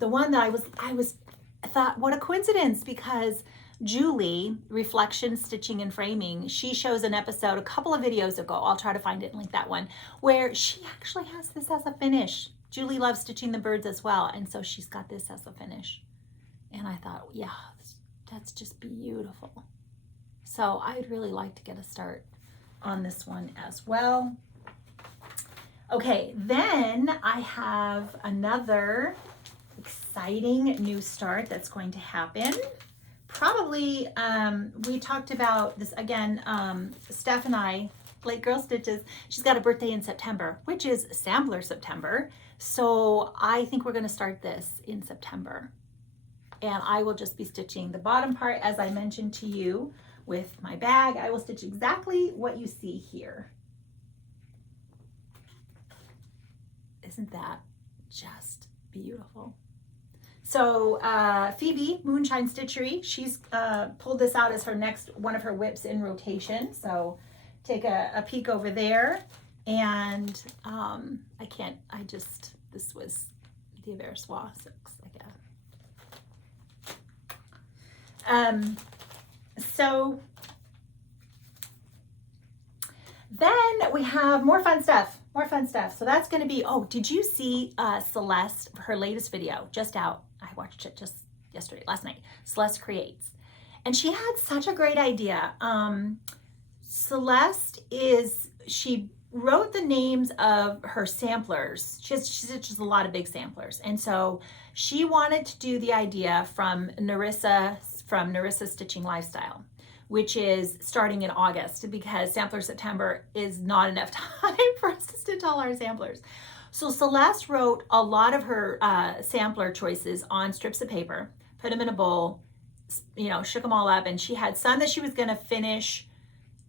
one that I thought, what a coincidence, because Julie, Reflection Stitching and Framing, she shows an episode a couple of videos ago, I'll try to find it and link that one, where she actually has this as a finish. Julie loves stitching the birds as well, and so she's got this as a finish. And I thought, yeah, that's just beautiful. So I'd really like to get a start on this one as well. Okay, then I have another exciting new start that's going to happen. Probably, we talked about this again, Steph and I, Late Girl Stitches, she's got a birthday in September, which is Sampler September. So I think we're gonna start this in September. And I will just be stitching the bottom part, as I mentioned to you, with my bag. I will stitch exactly what you see here. Isn't that just beautiful? So Phoebe, Moonshine Stitchery, she's pulled this out as her next one of her whips in rotation. So take a peek over there. And this was the Aversois 6, I guess. So then we have more fun stuff. So that's going to be, oh, did you see Celeste, her latest video, just out? I watched it just last night. Celeste Creates. And she had such a great idea. Celeste she wrote the names of her samplers. She stitches a lot of big samplers. And so she wanted to do the idea from Narissa Stitching Lifestyle, which is starting in August, because Sampler September is not enough time for us to stitch all our samplers. So Celeste wrote a lot of her sampler choices on strips of paper, put them in a bowl, shook them all up, and she had some that she was gonna finish,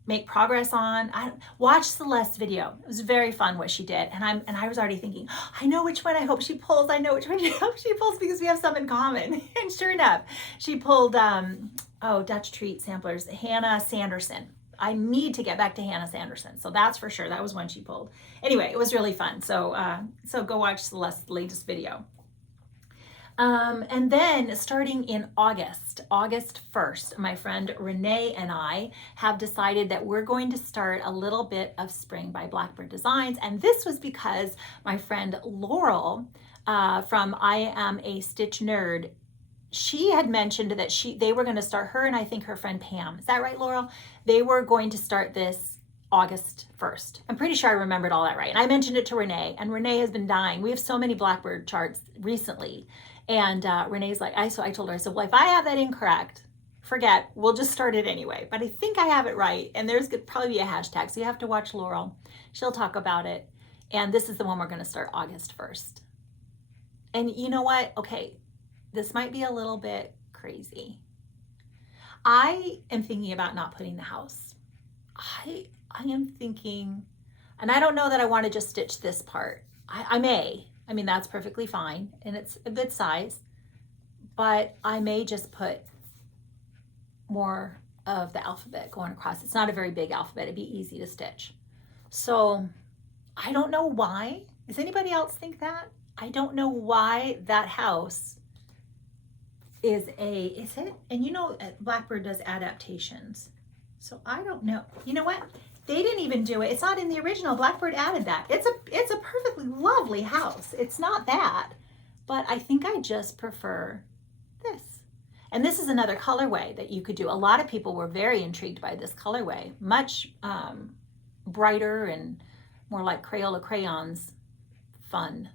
make progress on. Watch Celeste's video. It was very fun what she did. And I was already thinking, I know which one I hope she pulls. I know which one I hope she pulls, because we have some in common. And sure enough, she pulled, Dutch Treat samplers, Hannah Sanderson. I need to get back to Hannah Sanderson. So that's for sure. That was one she pulled. Anyway, it was really fun. So go watch Celeste's latest video. And then starting in August 1st, my friend Renee and I have decided that we're going to start a little bit of Spring by Blackbird Designs. And this was because my friend Laurel from I Am a Stitch Nerd, she had mentioned that they were going to start, her and I think her friend Pam. Is that right, Laurel? They were going to start this August 1st. I'm pretty sure I remembered all that right. And I mentioned it to Renee, and Renee has been dying. We have so many Blackbird charts recently. And Renee's like, so I told her, I said, well, if I have that incorrect, forget, we'll just start it anyway. But I think I have it right. And there's could probably be a hashtag. So you have to watch Laurel. She'll talk about it. And this is the one we're going to start August 1st. And you know what? Okay, this might be a little bit crazy. I am thinking about not putting the house. I am thinking, and I don't know that I want to just stitch this part. I may. I mean, that's perfectly fine, and it's a good size, but I may just put more of the alphabet going across. It's not a very big alphabet. It'd be easy to stitch. So I don't know why. Does anybody else think that? I don't know why that house is it? And Blackbird does adaptations. So I don't know. You know what? They didn't even do it. It's not in the original. Blackbird added that. It's a perfectly lovely house. It's not bad, but I think I just prefer this. And this is another colorway that you could do. A lot of people were very intrigued by this colorway. Much brighter and more like Crayola crayons fun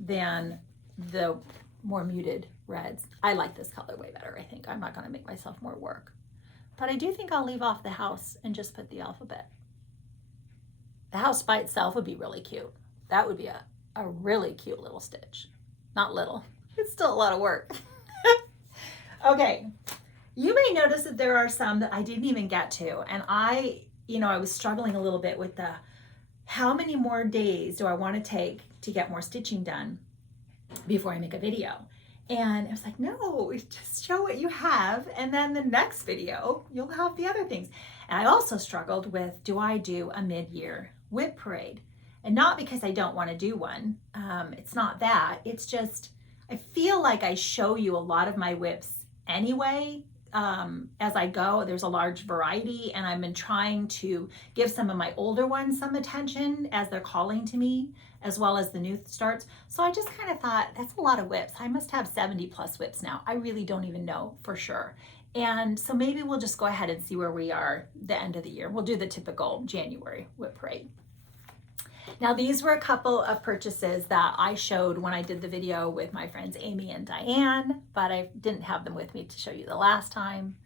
than the more muted reds. I like this colorway better, I think. I'm not going to make myself more work. But I do think I'll leave off the house and just put the alphabet. The house by itself would be really cute. That would be a really cute little stitch. Not little. It's still a lot of work. Okay. You may notice that there are some that I didn't even get to. And I was struggling a little bit with how many more days do I want to take to get more stitching done before I make a video? And it was like, no, just show what you have. And then the next video, you'll have the other things. And I also struggled with, do I do a mid-year whip parade? And not because I don't want to do one. It's not that. It's just, I feel like I show you a lot of my whips anyway. As I go, there's a large variety, and I've been trying to give some of my older ones some attention as they're calling to me, as well as the new starts. So I just kind of thought, that's a lot of whips. I must have 70 plus whips now. I really don't even know for sure. And so maybe we'll just go ahead and see where we are the end of the year. We'll do the typical January whip parade. Now, these were a couple of purchases that I showed when I did the video with my friends Amy and Diane, but I didn't have them with me to show you the last time.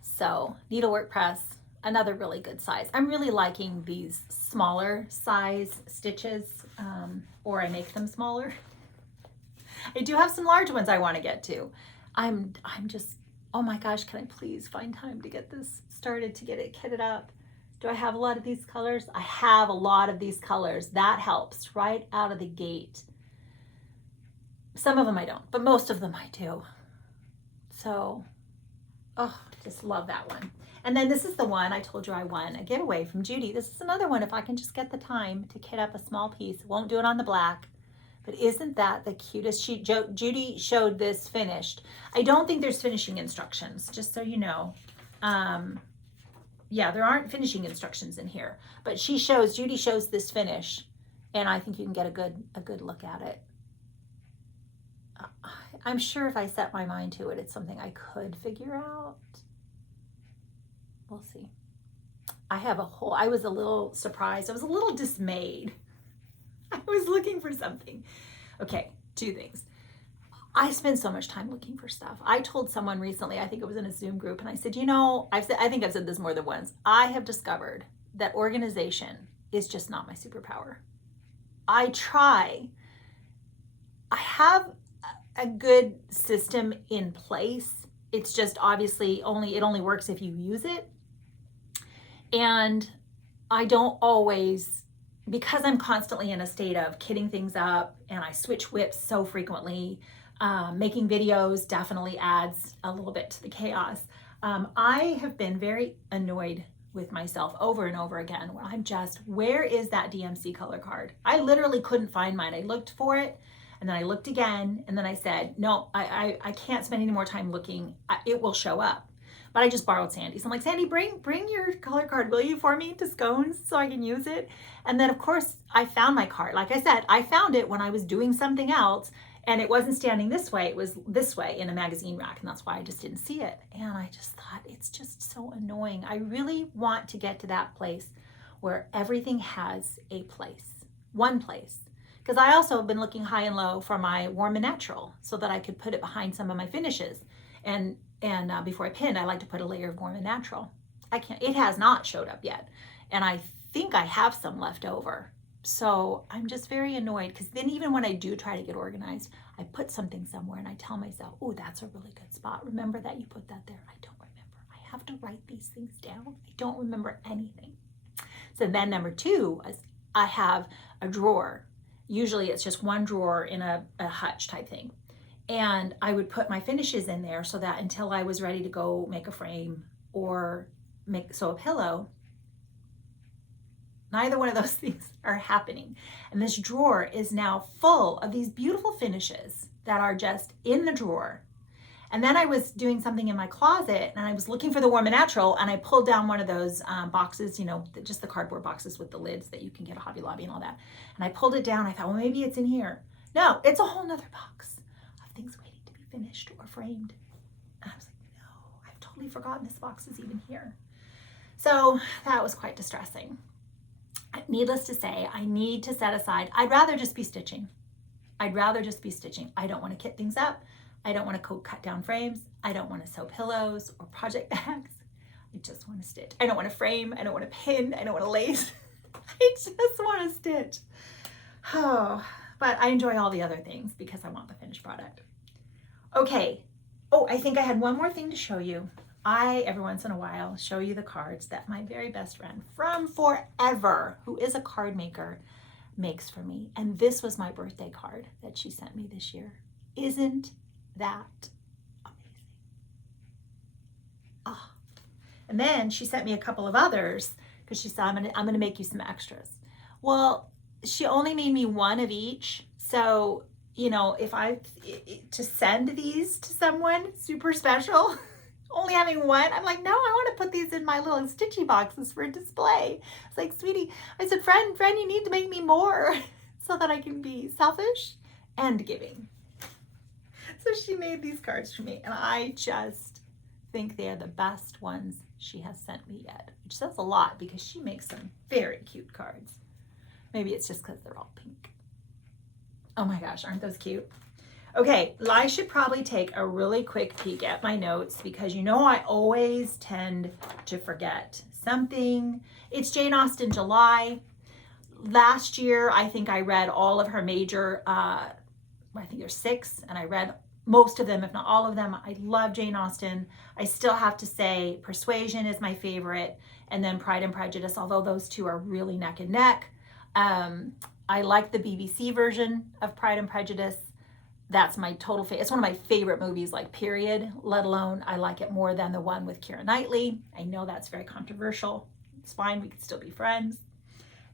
So, needlework press, another really good size. I'm really liking these smaller size stitches, or I make them smaller. I do have some large ones I want to get to. I'm just, oh my gosh, can I please find time to get this started, to get it kitted up? Do I have a lot of these colors? I have a lot of these colors. That helps right out of the gate. Some of them I don't, but most of them I do. So, oh, just love that one. And then this is the one I told you I won a giveaway from Judy. This is another one if I can just get the time to kit up a small piece. Won't do it on the black. But isn't that the cutest? Judy showed this finished. I don't think there's finishing instructions, just so you know. Yeah, there aren't finishing instructions in here, but Judy shows this finish, and I think you can get a good look at it. I'm sure if I set my mind to it, it's something I could figure out. We'll see. I was a little surprised. I was a little dismayed. I was looking for something. Okay, 2 things. I spend so much time looking for stuff. I told someone recently, I think it was in a Zoom group, and I said, I think I've said this more than once. I have discovered that organization is just not my superpower. I have a good system in place. It's just obviously it only works if you use it. And I don't always, because I'm constantly in a state of kitting things up and I switch whips so frequently, making videos definitely adds a little bit to the chaos. I have been very annoyed with myself over and over again where where is that DMC color card? I literally couldn't find mine. I looked for it and then I looked again and then I said, no, I can't spend any more time looking. It will show up. But I just borrowed Sandy's. I'm like, Sandy, bring your color card, will you, for me to Scones so I can use it? And then of course I found my card. Like I said, I found it when I was doing something else and it wasn't standing this way, it was this way in a magazine rack, and that's why I just didn't see it. And I just thought, it's just so annoying. I really want to get to that place where everything has a place, one place. Because I also have been looking high and low for my Warm and Natural so that I could put it behind some of my finishes. And before I pin, I like to put a layer of Warm and Natural. It has not showed up yet. And I think I have some left over. So I'm just very annoyed because then even when I do try to get organized, I put something somewhere and I tell myself, oh, that's a really good spot. Remember that you put that there. I don't remember. I have to write these things down. I don't remember anything. So then number 2 is I have a drawer. Usually it's just one drawer in a hutch type thing. And I would put my finishes in there so that until I was ready to go make a frame or sew a pillow, neither one of those things are happening. And this drawer is now full of these beautiful finishes that are just in the drawer. And then I was doing something in my closet and I was looking for the Warm and Natural and I pulled down one of those boxes, just the cardboard boxes with the lids that you can get at Hobby Lobby and all that. And I pulled it down. I thought, well, maybe it's in here. No, it's a whole nother box of things waiting to be finished or framed. And I was like, no, I've totally forgotten this box is even here. So that was quite distressing. Needless to say, I need to set aside, I'd rather just be stitching. I don't want to kit things up. I don't want to cut down frames. I don't want to sew pillows or project bags. I just want to stitch. I don't want to frame. I don't want to pin. I don't want to lace. I just want to stitch. Oh, but I enjoy all the other things because I want the finished product. Okay. Oh, I think I had one more thing to show you. I, every once in a while, show you the cards that my very best friend from forever, who is a card maker, makes for me. And this was my birthday card that she sent me this year. Isn't that amazing? Ah. And then she sent me a couple of others because she said, I'm gonna make you some extras. Well, she only made me one of each. So, if to send these to someone super special, only having one, I'm like, no, I want to put these in my little stitchy boxes for display. It's like, sweetie, I said, friend, you need to make me more so that I can be selfish and giving. So she made these cards for me, and I just think they are the best ones she has sent me yet, which says a lot because she makes some very cute cards. Maybe it's just because they're all pink. Oh my gosh, aren't those cute? Okay, I should probably take a really quick peek at my notes because I always tend to forget something. It's Jane Austen July. Last year, I think I read all of her major, I think there's 6, and I read most of them, if not all of them. I love Jane Austen. I still have to say Persuasion is my favorite, and then Pride and Prejudice, although those two are really neck and neck. I like the BBC version of Pride and Prejudice. That's my total favorite. It's one of my favorite movies, like, period, let alone I like it more than the one with Keira Knightley. I know that's very controversial. It's fine, we can still be friends.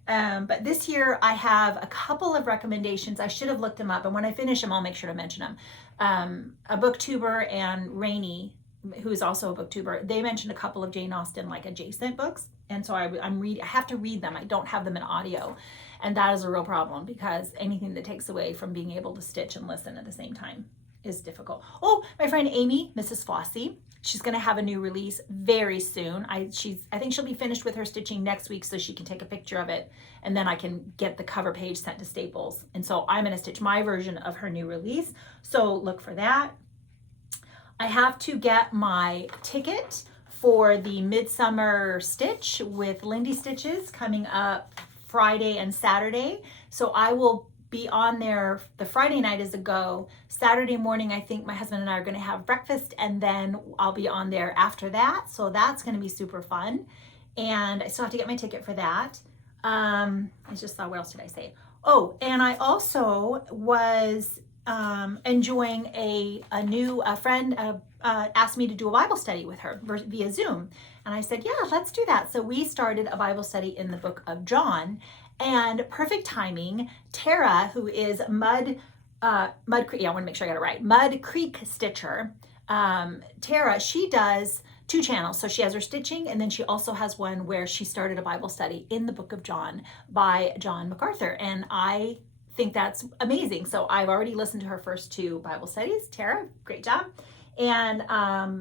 But this year I have a couple of recommendations. I should have looked them up, and when I finish them, I'll make sure to mention them. A booktuber and Rainey, who is also a booktuber, they mentioned a couple of Jane Austen like adjacent books, and so I have to read them. I don't have them in audio, and that is a real problem because anything that takes away from being able to stitch and listen at the same time is difficult. Oh, my friend Amy, Mrs. Flossie, she's going to have a new release very soon. I think she'll be finished with her stitching next week so she can take a picture of it, and then I can get the cover page sent to Staples. And so I'm going to stitch my version of her new release. So look for that. I have to get my ticket for the Midsummer Stitch with Lindy Stitches coming up Friday and Saturday. So I will be on there. The Friday night is a go. Saturday morning, I think my husband and I are going to have breakfast, and then I'll be on there after that. So that's going to be super fun. And I still have to get my ticket for that. I just thought, what else did I say? Oh, and I also was enjoying a friend asked me to do a Bible study with her via Zoom. And I said, yeah, let's do that. So we started a Bible study in the book of John. And perfect timing, Tara, who is Mud Creek, yeah, I want to make sure I got it right, Mud Creek Stitcher. Tara, she does 2 channels. So she has her stitching, and then she also has one where she started a Bible study in the book of John by John MacArthur. And I think that's amazing. So I've already listened to her first 2 Bible studies. Tara, great job. And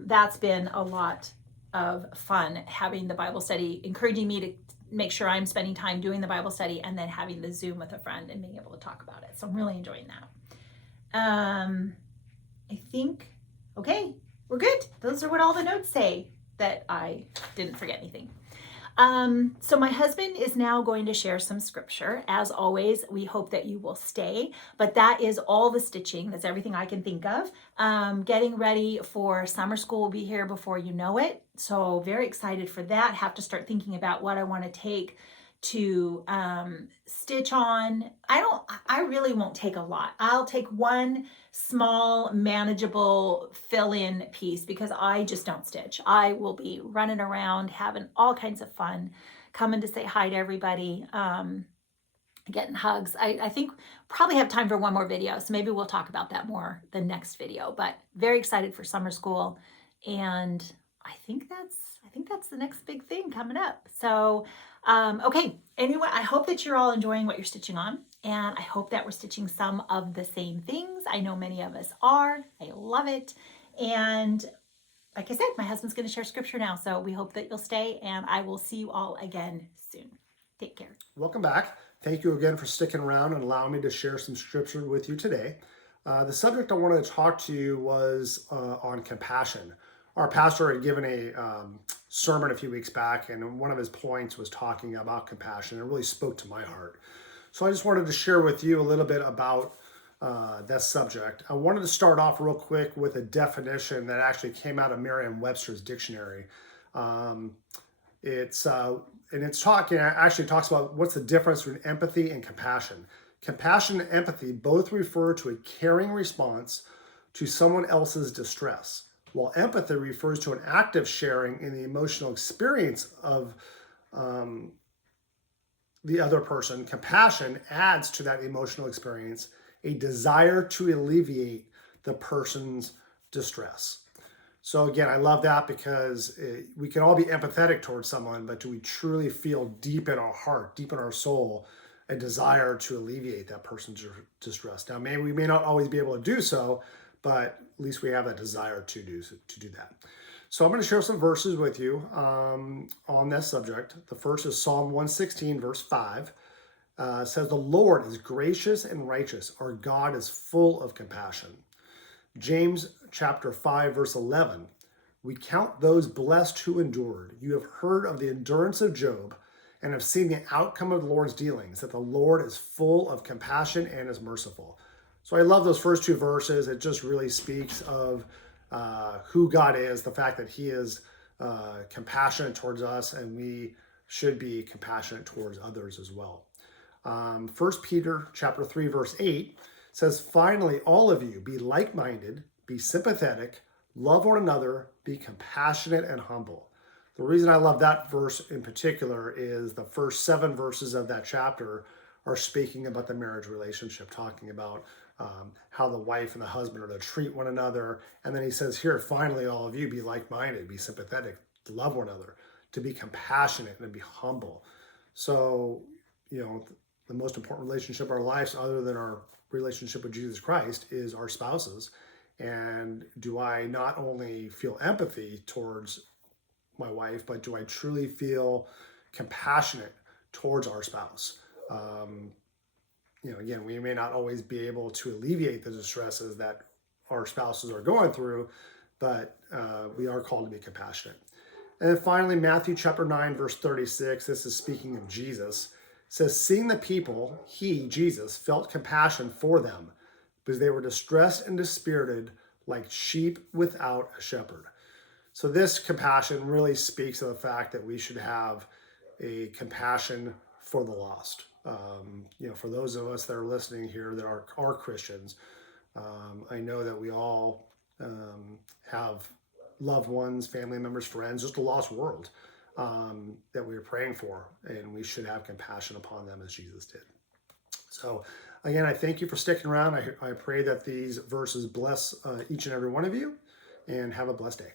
that's been a lot of fun, having the Bible study, encouraging me to make sure I'm spending time doing the Bible study, and then having the Zoom with a friend and being able to talk about it. So I'm really enjoying that. I think, okay, we're good. Those are what all the notes say, that I didn't forget anything. So my husband is now going to share some scripture. As always, we hope that you will stay, but that is all the stitching. That's everything I can think of. Getting ready for summer school will be here before you know it. So very excited for that. Have to start thinking about what I want to take to stitch on. I really won't take a lot. I'll take one small manageable fill-in piece because I just don't stitch. I will be running around having all kinds of fun, coming to say hi to everybody, getting hugs. I think probably have time for one more video, so maybe we'll talk about that more the next video, but very excited for summer school. And I think that's the next big thing coming up. So okay, anyway, I hope that you're all enjoying what you're stitching on, and I hope that we're stitching some of the same things. I know many of us are. I love it. And like I said, my husband's going to share scripture now, so we hope that you'll stay, and I will see you all again soon. Take care. Welcome back. Thank you again for sticking around and allowing me to share some scripture with you today. The subject I wanted to talk to you was on compassion. Our pastor had given a sermon a few weeks back, and one of his points was talking about compassion. It really spoke to my heart. So I just wanted to share with you a little bit about that subject. I wanted to start off real quick with a definition that actually came out of Merriam-Webster's dictionary. It actually talks about what's the difference between empathy and compassion. Compassion and empathy both refer to a caring response to someone else's distress, while empathy refers to an active sharing in the emotional experience of the other person. Compassion adds to that emotional experience a desire to alleviate the person's distress. So again, I love that because we can all be empathetic towards someone, but do we truly feel deep in our heart, deep in our soul, a desire to alleviate that person's distress? Now, maybe we may not always be able to do so, but at least we have that desire to do that. So I'm going to share some verses with you on this subject. The first is Psalm 116, verse 5. It says, "The Lord is gracious and righteous. Our God is full of compassion." James chapter 5, verse 11. "We count those blessed who endured. You have heard of the endurance of Job and have seen the outcome of the Lord's dealings, that the Lord is full of compassion and is merciful." So I love those first two verses. It just really speaks of who God is, the fact that he is compassionate towards us, and we should be compassionate towards others as well. 1 Peter chapter 3, verse 8 says, finally, all of you be like-minded, be sympathetic, love one another, be compassionate and humble. The reason I love that verse in particular is the first 7 verses of that chapter are speaking about the marriage relationship, talking about how the wife and the husband are to treat one another. And then he says here, finally, all of you be like-minded, be sympathetic, love one another, to be compassionate and to be humble. So, the most important relationship in our lives, other than our relationship with Jesus Christ, is our spouses. And do I not only feel empathy towards my wife, but do I truly feel compassionate towards our spouse? Again, we may not always be able to alleviate the distresses that our spouses are going through, but we are called to be compassionate. And then finally, Matthew chapter 9, verse 36, this is speaking of Jesus, says, seeing the people, he, Jesus, felt compassion for them because they were distressed and dispirited like sheep without a shepherd. So this compassion really speaks of the fact that we should have a compassion for the lost. For those of us that are listening here that are Christians, I know that we all have loved ones, family members, friends, just a lost world that we're praying for, and we should have compassion upon them as Jesus did. So again, I thank you for sticking around. I pray that these verses bless each and every one of you, and have a blessed day.